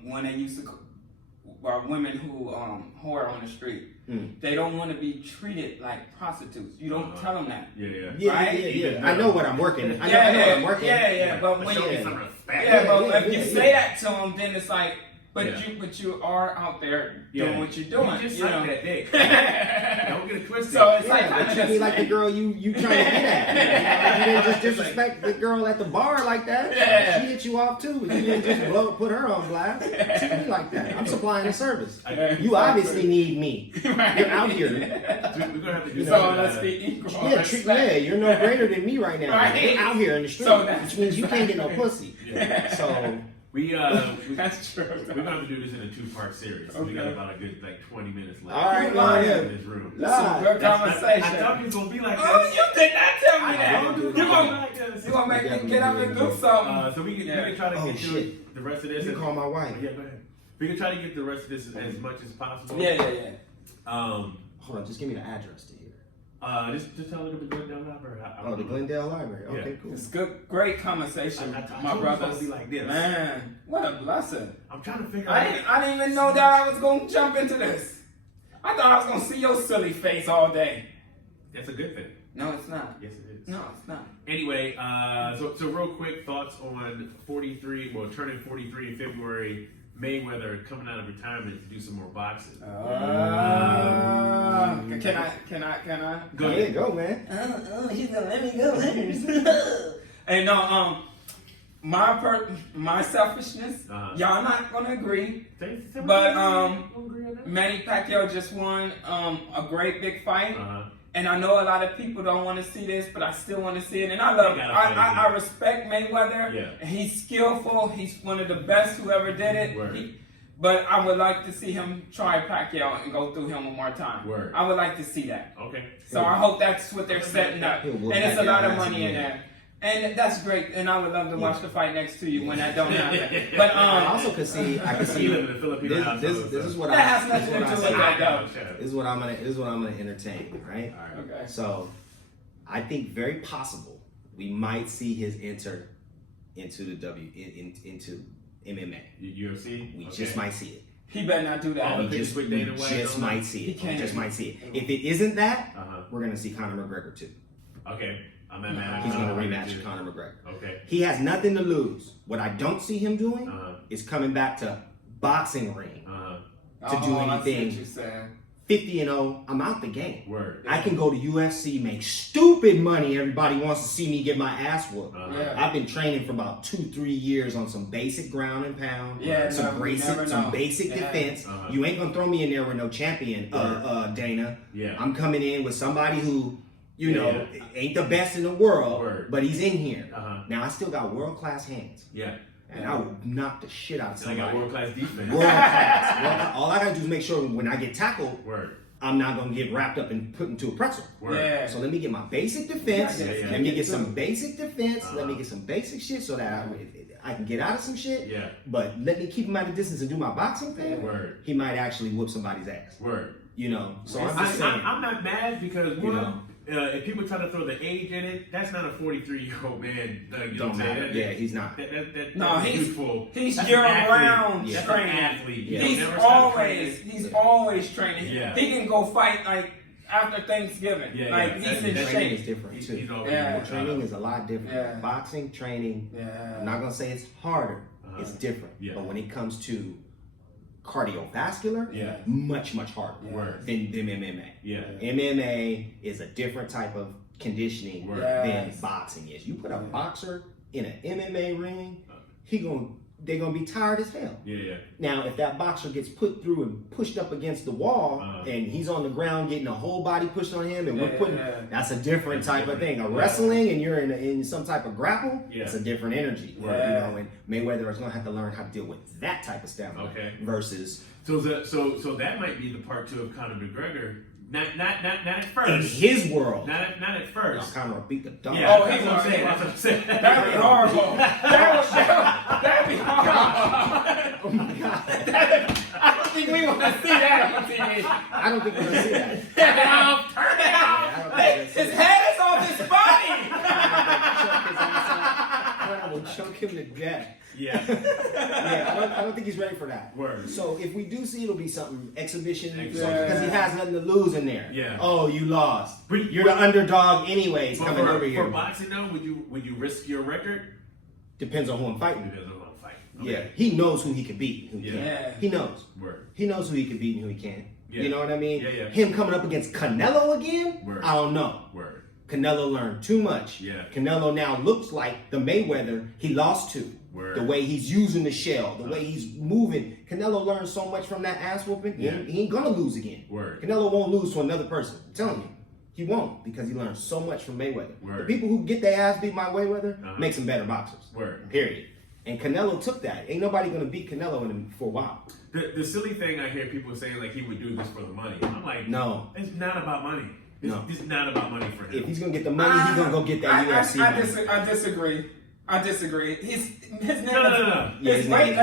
when they used to women who whore on the street, they don't want to be treated like prostitutes. You don't tell them that. Yeah. Yeah. I know what I'm working. I know what I'm working. Yeah. But when show me you some respect. if you say that to them, then it's like, but you are out there doing what you're doing. You just you suck know? that dick. Don't get it twisted. So it's like But treat me like the girl you trying to get at. You didn't just disrespect the girl at the bar like that. Yeah. She hit you off too. You didn't just put her on blast. Treat me like that. I'm supplying a service. You obviously need me. You're out here. We're gonna have to do So something. let's be equal. You're no greater than me right now. Right. You're out here in the street, So which means you can't get no pussy. Yeah. So That's true. We're gonna have to do this in a 2-part series. So we got about a good 20 minutes left. All right, in this room. This is a good conversation. I thought you was gonna be like Oh, this. you did not tell me I that. told you You it was gonna be gonna like this. make me get up and do something. So we can try to get through the rest of this. You can call my wife. Yeah, go ahead. We can try to get the rest of this as much as possible. Yeah. Hold on, just give me the address to here. Just tell her to the Glendale Library. The Glendale Library. Okay, Yeah. cool. It's great conversation, my brothers. Be like this. Man, what a blessing. I'm trying to figure I didn't even know that I was going to jump into this. I thought I was going to see your silly face all day. That's a good thing. No, it's not. Yes, it is. No, it's not. Anyway, so real quick thoughts on 43. Well, turning 43 in February. Mayweather coming out of retirement to do some more boxing. Can I? Go ahead, go, man. He's gonna let me go. Hey, no, my selfishness, y'all not gonna agree, but Manny Pacquiao just won a great big fight. And I know a lot of people don't want to see this, but I still want to see it. And I respect Mayweather. Yeah. He's skillful. He's one of the best who ever did it. But I would like to see him try Pacquiao and go through him one more time. I would like to see that. Okay. So I hope that's what they're setting up. And it's a lot of money in there. And that's great. And I would love to watch the fight next to you when that don't happen. But I also could see. I could see. This is what that has nothing to do with that though. This is what I'm gonna entertain. Right. All right. Okay. So, I think very possible we might see his enter into the into MMA. UFC. We just might see it. He better not do that. We just might see it. We just might see it. If it isn't that, we're gonna see Conor McGregor too. Okay. I'm not mad. He's going to rematch Conor McGregor. Okay. He has nothing to lose. What I don't see him doing is coming back to boxing ring to do anything. 50-0, I'm out the game. Word. I can go to UFC, make stupid money. Everybody wants to see me get my ass whooped. I've been training for about 2-3 years on some basic ground and pound, some basic defense. You ain't going to throw me in there with no champion, Dana. Yeah. I'm coming in with somebody who, ain't the best in the world, but he's in here. Now, I still got world-class hands. Yeah. And I would knock the shit out of somebody. I got world-class defense. World-class. All I got to do is make sure when I get tackled, Word. I'm not going to get wrapped up and put into a pretzel. Word. Yeah. So let me get my basic defense. Let me get some basic defense. Let me get some basic shit so that I can get out of some shit. Yeah. But let me keep him at a distance and do my boxing thing. Word. He might actually whoop somebody's ass. Word. So I'm just saying. I'm not mad because, if people try to throw the age in it, that's not a 43-year-old man. Don't matter. Yeah, he's not. He's year-round training. Athlete. Yeah. He's always training. Yeah. He can go fight like after Thanksgiving. He's in shape. Training is different too. Training is a lot different. Yeah. Boxing training. Yeah. I'm not gonna say it's harder. It's different. Yeah. But when it comes to cardiovascular, much harder than MMA. Yeah. MMA is a different type of conditioning than boxing is. You put a boxer in an MMA ring, they're gonna be tired as hell. Yeah. Now, if that boxer gets put through and pushed up against the wall, and he's on the ground getting a whole body pushed on him, and that's a different type of thing. A wrestling, and you're in some type of grapple, it's a different energy. And Mayweather is gonna have to learn how to deal with that type of stamina. Okay. Versus. So that might be the part 2 of Conor McGregor. Not at first. In his world. Not at first. Conor beat the dog. Yeah, that's what I'm saying. That'd be horrible. That'd be horrible. Oh my God. I don't think we want to see that on TV. I don't think we're going to see that. Turn it off. His head is off his body. I will choke him to death. Yeah. I don't think he's ready for that. Word. So if we do see, it'll be something exhibition because he has nothing to lose in there. Yeah. Oh, you lost. You're the underdog anyways. Coming over here. For boxing though, would you risk your record? Depends on who I'm fighting. Depends on who I'm fighting. Okay. Yeah. He knows who he can beat. Who can't. He knows. Word. He knows who he can beat and who he can't. Yeah. You know what I mean? Yeah. Him coming up against Canelo again? Word. I don't know. Word. Canelo learned too much. Yeah. Canelo now looks like the Mayweather he lost to. Word. The way he's using the shell, the way he's moving. Canelo learned so much from that ass whooping. He ain't gonna lose again. Word. Canelo won't lose to another person. I'm telling you. He won't because he learned so much from Mayweather. Word. The people who get their ass beat by Mayweather makes them better boxers. Word. Period. And Canelo took that. Ain't nobody gonna beat Canelo for a while. The silly thing I hear people saying like he would do this for the money. I'm like, no. It's not about money. It's not about money for him. If he's gonna get the money, he's gonna go get that UFC money. I disagree. I disagree. His name No. His name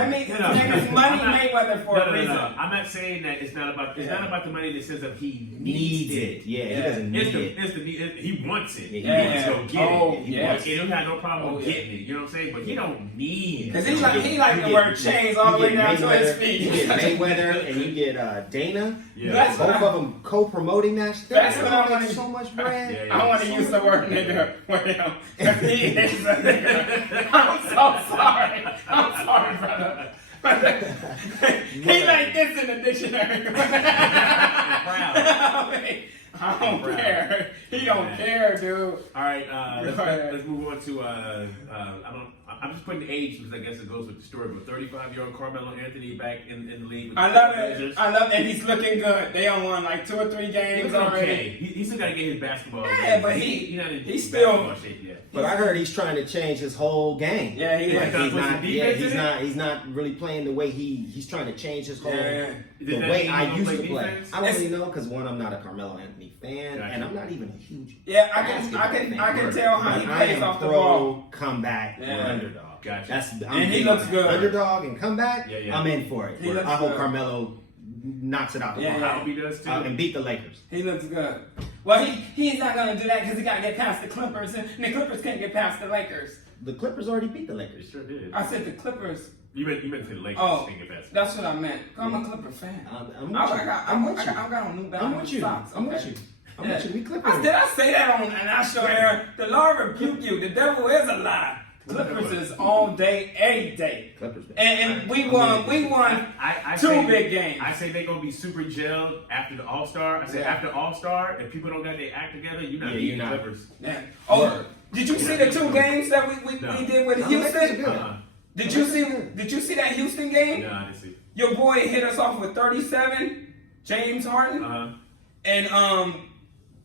is Money Mayweather for a reason. I'm not saying that it's not about not about the money in the sense of he needs it. Yeah, he doesn't need it. He wants it. Yeah, he wants to go get it. He yes. don't have no problem getting it. You know what I'm saying? But he don't need it. Because he like to wear chains all the way down to his feet. You get Mayweather and you get Dana. Yeah. Both of them co-promoting that shit. That's what I want. So much bread. I want to use the word nigga with him. He is a nigga. I'm so sorry. I'm sorry, brother. He like this in the dictionary. I don't care. He don't care, dude. All right, let's move on to I'm just putting the age because I guess it goes with the story. But 35-year-old Carmelo Anthony back in the league. With I love it. And he's looking good. They don't won like 2 or 3 games already. Okay. He still got to get his basketball. Yeah, but he's still shape yet. But I heard he's trying to change his whole game. Yeah, he's not really playing the way he's trying to change his whole the way I used to play. I don't really know because one, I'm not a Carmelo Anthony fan, and I'm not even a huge I can tell how he plays off the ball. Comeback or underdog. Gotcha. He looks good. Underdog and comeback. I'm in for it. I hope good. Carmelo knocks it out the park. I hope he does too. And beat the Lakers. He looks good. Well, he's not gonna do that because he gotta get past the Clippers, and the Clippers can't get past the Lakers. The Clippers already beat the Lakers. Sure did. I said the Clippers. You meant to the Lakers. Oh, that's what I meant. I'm a Clipper fan. I'm with you. I got on New Balance socks. I'm with you. I'm with you. We Clippers. Did I say that on national air? The Lord rebuke you. The devil is a lie. Clippers is all day, every day. Clippers. And we won 2 big games. I say they're gonna be super gelled after the All-Star. I say after All-Star, if people don't got their act together, you're not beating the Clippers. Yeah. Oh, did you see the 2 games that we did with Houston? Did you see that Houston game? No, I didn't see. Your boy hit us off with 37, James Harden, and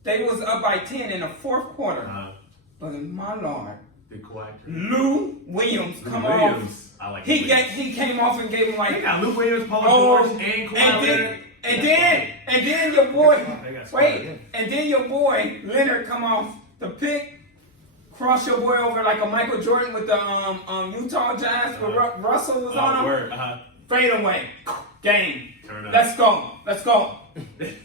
they was up by 10 in the 4th quarter. But my Lord, Lou Williams come off. I like he came off and gave him like they got Lou Williams, Paul George, and Kawhi and then your boy and then your boy Leonard come off the pick, cross your boy over like a Michael Jordan with the Utah Jazz where Russell was on him. Fade away. Game. Let's go.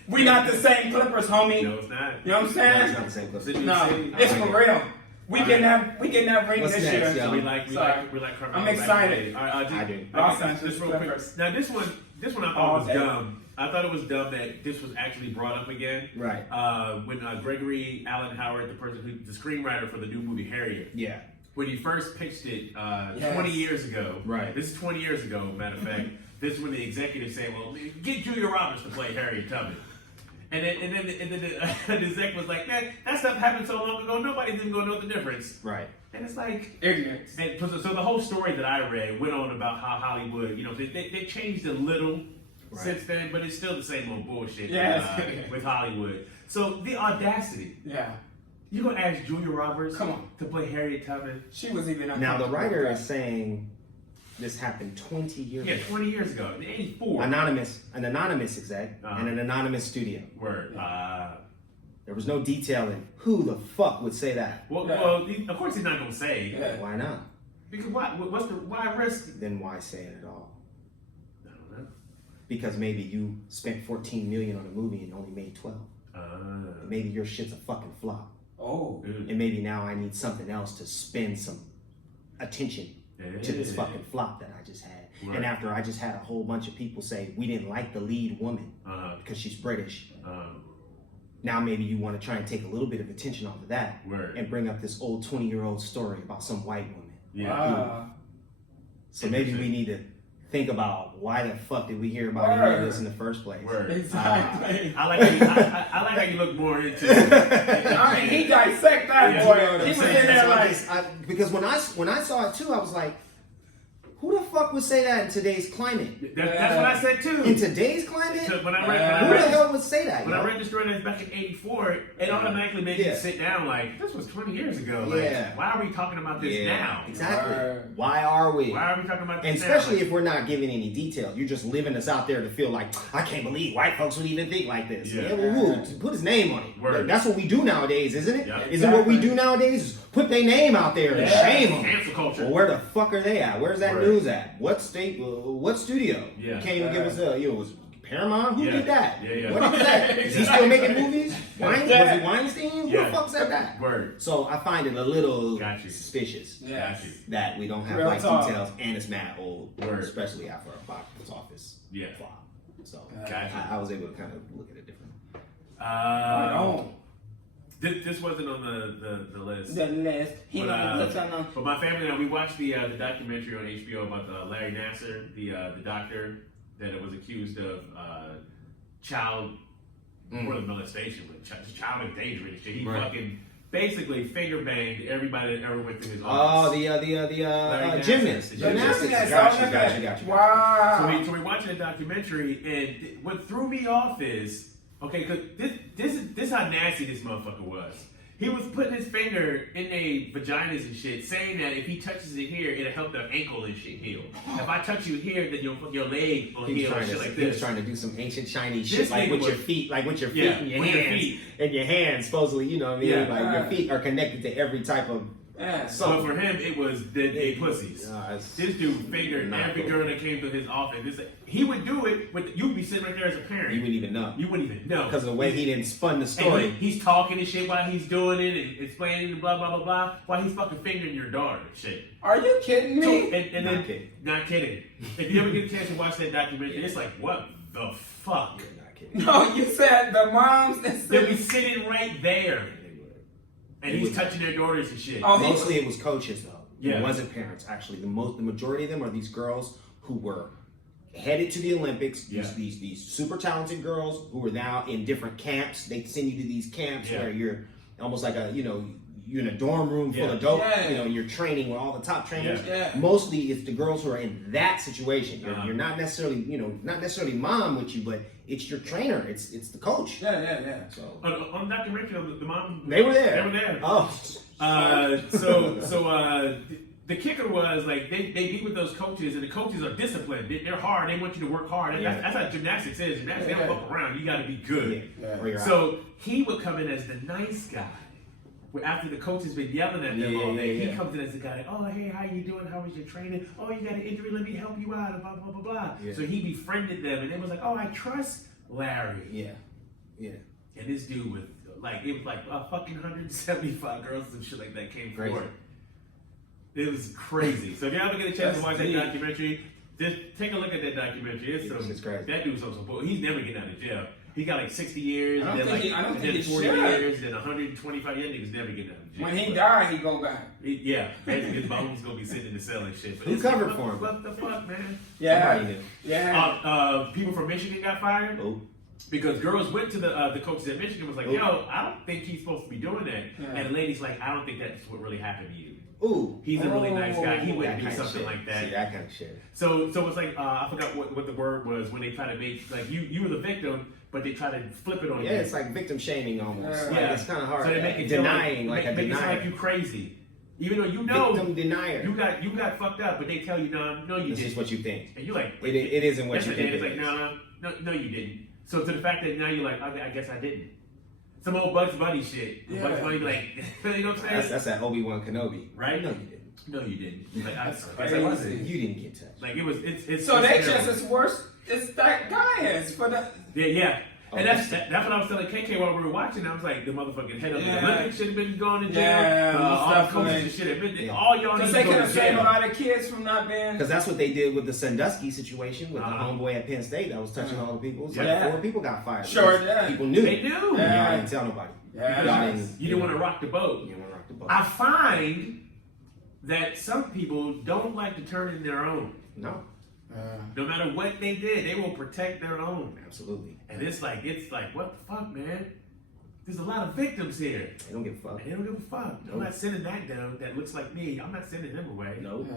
We not the same Clippers, homie. No, it's not. You know what I'm saying? No, it's not the same Clippers. No, it's for real. We can have ring What's this next, year. yo? We like Carmelo. I'm excited. All right, I do. Los Angeles Just real quick. Clippers. Now this one I thought was dumb. I thought it was dumb that this was actually brought up again. Right. When Gregory Allen Howard, the screenwriter for the new movie Harriet. Yeah. When he first pitched it 20 years ago. Right. This is 20 years ago, matter of fact. This is when the executives say, well, get Julia Roberts to play Harriet Tubman. And then the exec was like, man, that stuff happened so long ago, nobody's even going to know the difference. Right. And it's like... Ignorance. And so the whole story that I read went on about how Hollywood, they changed a little since then, but it's still the same old bullshit with Hollywood. So the audacity. Yeah. You're going to ask Julia Roberts to play Harriet Tubman? She was even... Now the writer is saying this happened 20 years ago. Yeah, 20 years ago. In 84. An anonymous exec and an anonymous studio. Word. There was no detailing. Who the fuck would say that? Well, of course he's not going to say. Yeah. Why not? Because why risk? Then why say it at all? I don't know. Because maybe you spent $14 million on a movie and only made 12. And maybe your shit's a fucking flop. Oh. And maybe now I need something else to spend some attention to this fucking flop that I just had. Right. And after I just had a whole bunch of people say we didn't like the lead woman because she's British. Now maybe you want to try and take a little bit of attention off of that and bring up this old 20-year-old story about some white woman. Yeah. So maybe we need to think about why the fuck did we hear about any of this in the first place? Exactly. I like how you look more into it. He dissect that boy. He was in there like... Because when I saw it too, I was like, who the fuck would say that in today's climate? That's what I said too. In today's climate? So when I Who read, the hell would say that, when I read the story that's back in '84, it automatically made me sit down like, this was 20 years ago. Like, why are we talking about this now? Exactly. Why are we? Why are we talking about this and now? especially if we're not giving any details. You're just living us out there to feel like, I can't believe white folks would even think like this. Yeah. Well, who? Put his name on it. Word. That's what we do nowadays, isn't it? Yeah. Isn't what we do nowadays? Is put their name out there and shame them. Cancel culture. Well, where the fuck are they at? Where's that news at? What state? What studio? Yeah. You can't even give us a, was Paramount? Who did that? Yeah. What is that? Is he still making movies? Was it Weinstein? Who Yeah. the fuck said that? Word. So I find it a little suspicious that we don't have Real like talk. details, and it's mad old, Word. especially after a box office flop. So I was able to kind of look at it differently. This wasn't on the list. The list. But my family and I, we watched the documentary on HBO about Larry Nasser, the doctor that was accused of child more than molestation, but child endangerment and shit. He fucking basically finger banged everybody that ever went through his office. The gymnast. Gymnastics. Got you. Wow. So we watching the documentary, and what threw me off is, okay, cause this how nasty this motherfucker was. He was putting his finger in their vaginas and shit, saying that if he touches it here, it'll help their ankle and shit heal. If I touch you here, then your leg will heal and shit like this. He was trying to do some ancient Chinese shit, like with your feet, and your hands. And your hands, supposedly, you know what I mean? Yeah. Like your feet are connected to every type of. So for him, it was they pussies. This dude fingered every girl that came to his office. He would do it with you'd be sitting right there as a parent. You wouldn't even know. You wouldn't even know because of the way he didn't spun the story. And he's talking and shit while he's doing it and explaining and blah blah blah blah while he's fucking fingering your daughter and shit. Are you kidding me? And then, not kidding. If you ever get a chance to watch that documentary, it's like, what the fuck? Not kidding. No, you said the moms. They'll be sitting right there. And he's touching their daughters and shit. Mostly it was coaches though. Yeah. It wasn't parents actually. The majority of them are these girls who were headed to the Olympics. These super talented girls who are now in different camps. They send you to these camps where you're almost like you're in a dorm room full of dope. You're training with all the top trainers. Mostly it's the girls who are in that situation. You're not necessarily mom with you, but it's your trainer. It's the coach. So on the documentary, the mom they were there. They were there. Oh. The kicker was like they meet with those coaches, and the coaches are disciplined. They're hard. They want you to work hard. That's how gymnastics is. Gymnastics, they don't fuck around. You got to be good. So he would come in as the nice guy. After the coach has been yelling at them all day, he comes in as the guy, oh, hey, how you doing? How was your training? Oh, you got an injury? Let me help you out, and blah, blah, blah, blah. So he befriended them, and it was like, oh, I trust Larry. And this dude was, it was like a fucking 175 girls and shit like that came forward. It was crazy. So if you ever get a chance to watch that documentary, just take a look at that documentary. It's crazy. That dude's so bull. He's never getting out of jail. He got 60 years, and then 40 years, then 125 years. Niggas never getting out of jail. When he died, he go back. His bones gonna be sitting in the cell and shit. But who covered for him? What the fuck, man? People from Michigan got fired. Because girls went to the coaches at Michigan was like, yo, I don't think he's supposed to be doing that. And the lady's like, I don't think that's what really happened to you. He's a really nice guy. He wouldn't do something like that. See, that kind of shit. So it's like I forgot what the word was when they try to make like you were the victim, but they try to flip it on you. Yeah, it's like victim shaming almost. It's kind of hard. So they make it denying, make it sound like you crazy, even though you know victim denier. You got fucked up, but they tell you no, you didn't. This is what you think, and you're like, it isn't what you think. It's like no, you didn't. So to the fact that now you're like, I guess I didn't. Some old Bugs Bunny shit. Bugs Bunny be like, you know what I'm saying? That's that Obi-Wan Kenobi, right? No, you didn't. No, you didn't. Like, you didn't get touched. Like it's. So they just as worse as that guy is for the. Yeah. And that's what I was telling KK while we were watching. I was like, the motherfucking head of the Olympics should have been going to jail. All the coaches and shit have been. All y'all need to go to jail. Because they could have saved a lot of kids from not being. Because that's what they did with the Sandusky situation with the homeboy at Penn State that was touching all the people. It's like 4 people got fired. People knew. They knew. Y'all didn't tell nobody. You didn't want to rock the boat. I find that some people don't like to turn in their own. No. No matter what they did, they will protect their own. Absolutely. And it's like, what the fuck, man? There's a lot of victims here. They don't give a fuck. And they don't give a fuck. Nope. I'm not sending that down that looks like me. I'm not sending him away. Nope.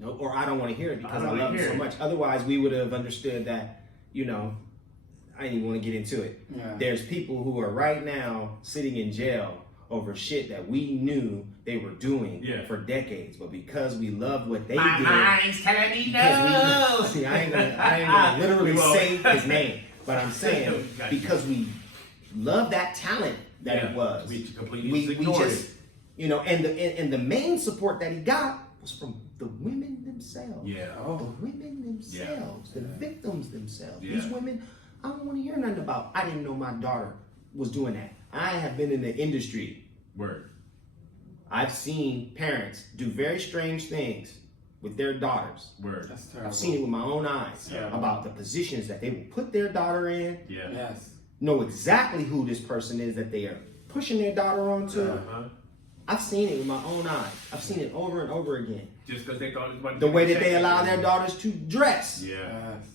No, or I don't want to hear it because I don't love wanna it so hear it. much. Otherwise, we would have understood that, I didn't even want to get into it. Yeah. There's people who are right now sitting in jail over shit that we knew they were doing for decades, but because we love what they did, mind's telling me because we, see, I ain't gonna literally say his name, but I'm saying Gotcha. because we love that talent that it was, We completely we ignored just, it. and the main support that he got was from the women themselves. Yeah. The women themselves, the victims themselves. Yeah. These women, I don't want to hear nothing about. I didn't know my daughter was doing that. I have been in the industry. Word. I've seen parents do very strange things with their daughters. Word. That's terrible. I've seen it with my own eyes Yeah. about the positions that they will put their daughter in. Yeah. Yes. Know exactly who this person is that they are pushing their daughter onto. Uh-huh. I've seen it with my own eyes. I've seen it over and over again. Just because they thought it was about to The get way a that they check. allow their daughters to dress Yeah. Yes.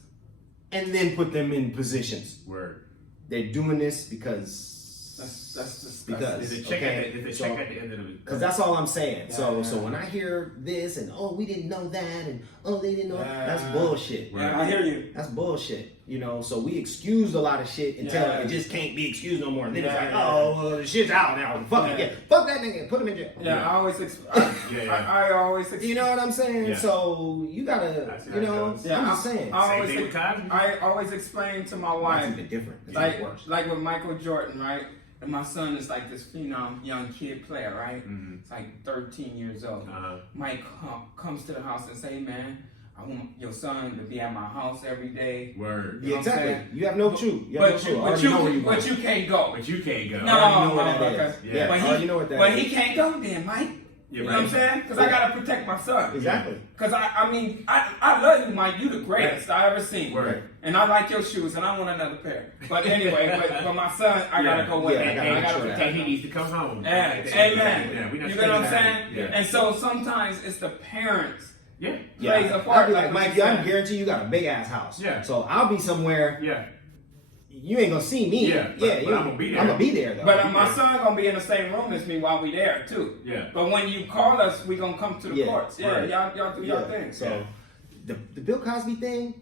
and then put them in positions. Word. They're doing this because That's disgusting. because There's a check okay, at the so- check at the end of it. Because that's all I'm saying. Yeah, so yeah. so when I hear this and we didn't know that and they didn't know Yeah. that's bullshit. Yeah, I hear you. That's bullshit. So we excused a lot of shit until Yeah. it just can't be excused no more. And then it's Yeah, like, yeah. the shit's out now. Fuck it, Yeah. yeah. Fuck that nigga. Put him in jail. Yeah, I always Yeah. I always You know what I'm saying? Yeah. So you gotta, That's how it goes. Yeah, I'm just saying. I Same thing with Cosby. always explain to my That's wife, even different. It's like even worse. like with Michael Jordan, right? And my son is like this phenom young kid player, right? Mhm. It's like 13 years old. Uh-huh. Mike comes to the house and say, "Man, I want your son to be at my house every day." Word. Yeah, know what I'm exactly. saying? You have no clue. You have no clue. I already know where you but going. you can't go. But you can't go. No, I already know what that okay. is. Yeah. Yeah, But I already know what that but is. he can't go then, Mike. You're You know what I'm right. saying? Because I gotta protect my son. Exactly. Because I love you, Mike. You the greatest I ever seen. Word. And I like your shoes, and I want another pair. But anyway, but my son, I gotta go with Yeah, him. I gotta I gotta make sure protect He him. needs to come home. Yeah, Yeah, amen. we not You get what I'm saying saying? that. Yeah. And so sometimes it's the parents Yeah. plays a I'll part. be like, what Mike, you I said. guarantee you got a big ass house. Yeah. So I'll be somewhere. Yeah. You ain't gonna see me. Yeah, but I'm gonna be there. I'm gonna be there though. But my son gonna be in the same room as me while we there too. Yeah. But when you call us, we gonna come to the Yeah, courts. Yeah, right. y'all do y'all thing. So the Bill Cosby thing,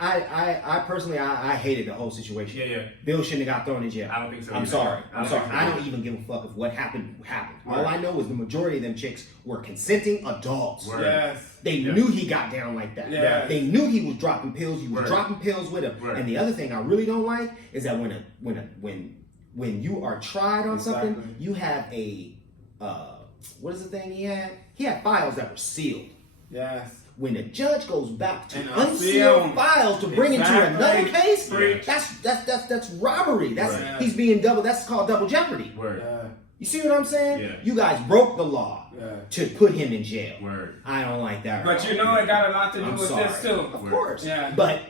I personally I hated the whole situation. Yeah, yeah. Bill shouldn't have got thrown in jail. I don't think so I'm either. sorry. I I'm don't sorry. think so I either. don't even give a fuck if what happened happened. All Word. I know is the majority of them chicks were consenting adults. Word. Yes. They Yeah. knew he got down like that. Yeah. They knew he was dropping pills. He was Word. dropping pills with him. Word. And the other thing I really don't like is that when you are tried on something, Exactly. you have a what is the thing he had? He had files that were sealed. Yes. When the judge goes back to And unsealed unsealed. files to bring into Exactly. another case, Preach. that's robbery. That's Right. he's being double. That's called double jeopardy. Word. Yeah. You see what I'm saying? Yeah. You guys broke the law Yeah. to put him in jail. Word. I don't like that. But at you all. know it got a lot to do I'm with sorry. this too. Of Word. course. Yeah. But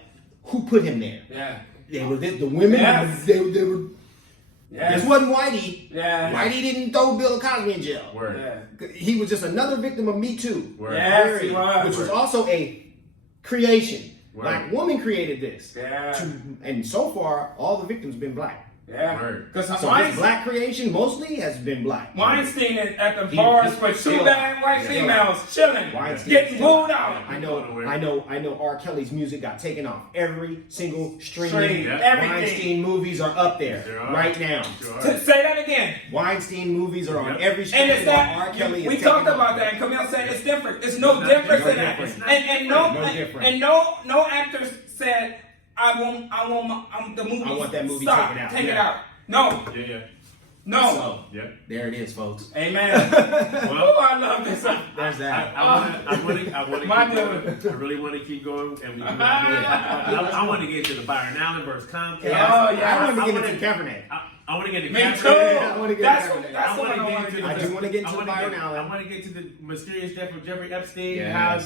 who put him there? Yeah. They were the women. Yes. They were. Yes. This wasn't Whitey. Yeah. Whitey didn't throw Bill Cosby in jail. Word. Yeah. He was just another victim of Me Too. Word. Yes, he was. Which was also a creation. Word. Black woman created this. Yeah. And so far, all the victims been black. Yeah. Word. Because So this black creation mostly has been black. Weinstein is at the He- bars he- with two still- bad white still- females chilling, Weinstein getting still- moved out. I know R. Kelly's music got taken off every single stream. Stream, Yeah. everything. Weinstein movies are up there Sure are. right now. Sure are. Say that again. Weinstein movies are on Yeah. every stream. And it's while that R. Kelly we is talked taking about off. that, and Camille said it's different. It's no It's not difference in different. that. It's not And No different. no actor said I want the movie. I want that movie stop, taken out. Take it Yeah. out. No, Yeah, yeah. no. So Yeah. there it is, folks. Amen. Well, Oh, I love this. There's that. My I really want to keep going, and I want to get to the Byron Allen versus Compton. Yeah. Oh, yeah. I want to I get wanna- into Kaepernick. I want to get to Me Compton. too. I wanna get That's to what that. that's I what wanna I get want to into get I into. do want to get I into wanna Byron get- Allen. I want to get to the mysterious death of Jeffrey Epstein. Yes. How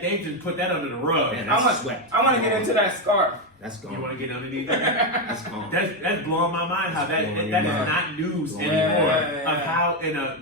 they just put that under the rug. Man, I that's want swept. I want to get into that scarf. That's You want gone. to get underneath that? That's gone. That's blowing my mind. How that blowing that your is mind. not news Blowing anymore. your mind. Of how in a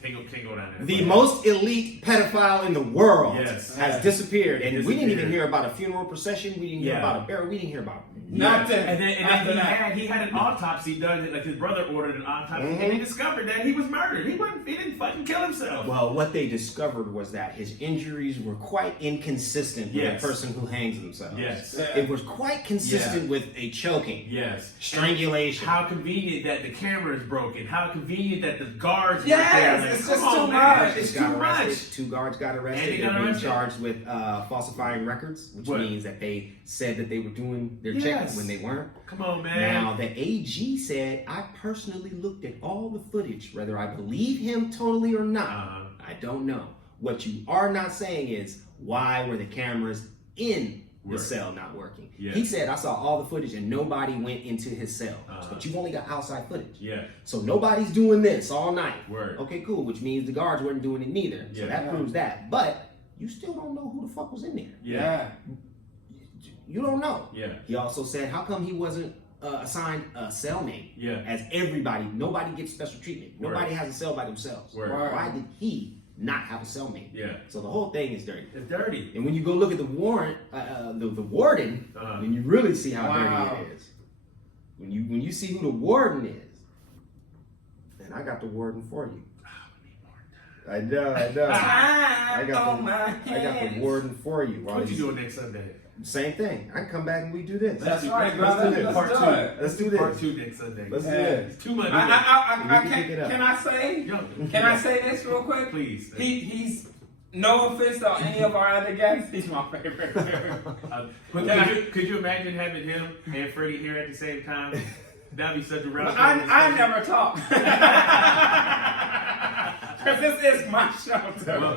can't go down there. The most elite pedophile in the world Yes. has disappeared, and we didn't even Disappeared. hear about a funeral procession. We didn't hear Yeah. about a burial. We didn't hear about Nothing. And then After that. he had an autopsy done. Like his brother ordered an autopsy, and they discovered that he was murdered. He didn't fucking kill himself. Well, what they discovered was that his injuries were quite inconsistent with a person who hangs themselves. Yes. It was quite consistent with a choking. Yes. Strangulation. How convenient that the camera is broken. How convenient that the guards were Yes, there. Like, it's come just on, too man. much. It's Got too arrested. much. 2 guards got And arrested. they They're got being arrested? charged with falsifying records, which What? means that they said that they were doing their Yes. checks when they weren't. Come on, man. Now, the AG said, I personally looked at all the footage, whether I believe him totally or not. I don't know. What you are not saying is, why were the cameras in the cell not working? Yeah. He said, I saw all the footage and nobody went into his cell. But you've only got outside footage. Yeah. So nobody's doing this all night. Word. Okay, cool, which means the guards weren't doing it neither. So Yeah. that proves that. But you still don't know who the fuck was in there. Yeah. You don't know. Yeah. He also said, how come he wasn't assigned a cellmate? Yeah. As everybody, nobody gets special treatment. Word. Nobody has a cell by themselves. Word. Why did he not have a cellmate? Yeah. So the whole thing is dirty. It's dirty. And when you go look at the warrant, the warden, then you really see how dirty it is. When you see who the warden is, then I got the warden for you. I know. I got the warden for you. What you doing next Sunday? Same thing. I can come back and we do this. That's right, Let's brother. do this. Let's do it. Let's do this. Part 2 next Sunday. Let's do this. It's too much. Can I say? Yo, Can I say this real quick? please. He's no offense to any of our other guests. He's my favorite. Could you imagine having him and Freddie here at the same time? That'd be such a round. I never talk. Because this is my show, too. Well,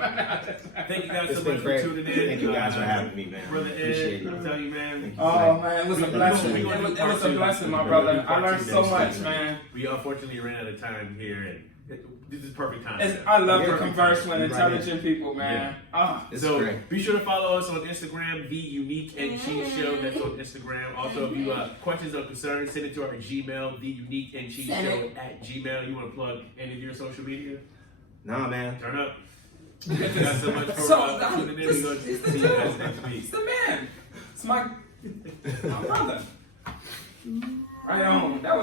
thank you guys It's so been much great. for tuning in. Thank you guys for having me, man. Brother Appreciate Ed, it. I'm telling you, man. Thank you. Oh, man, it was a blessing. we It gonna do was part a 2. blessing, my We're brother. gonna do I part learned 2 so next much, week. man. We unfortunately ran out of time here, and this is perfect time. I love to Yeah. converse with Right intelligent people, man. It's So great. be sure to follow us on Instagram, The Unique and Cheese Show. That's on Instagram. Also, if you questions or concerns, send it to our Gmail, The Unique and Cheese Show at Gmail. You want to plug any of your social media? Nah, man. Turn up. Thank you guys so much for tuning in. We're going to see you guys next week. It's the man. It's my brother. Right on. That was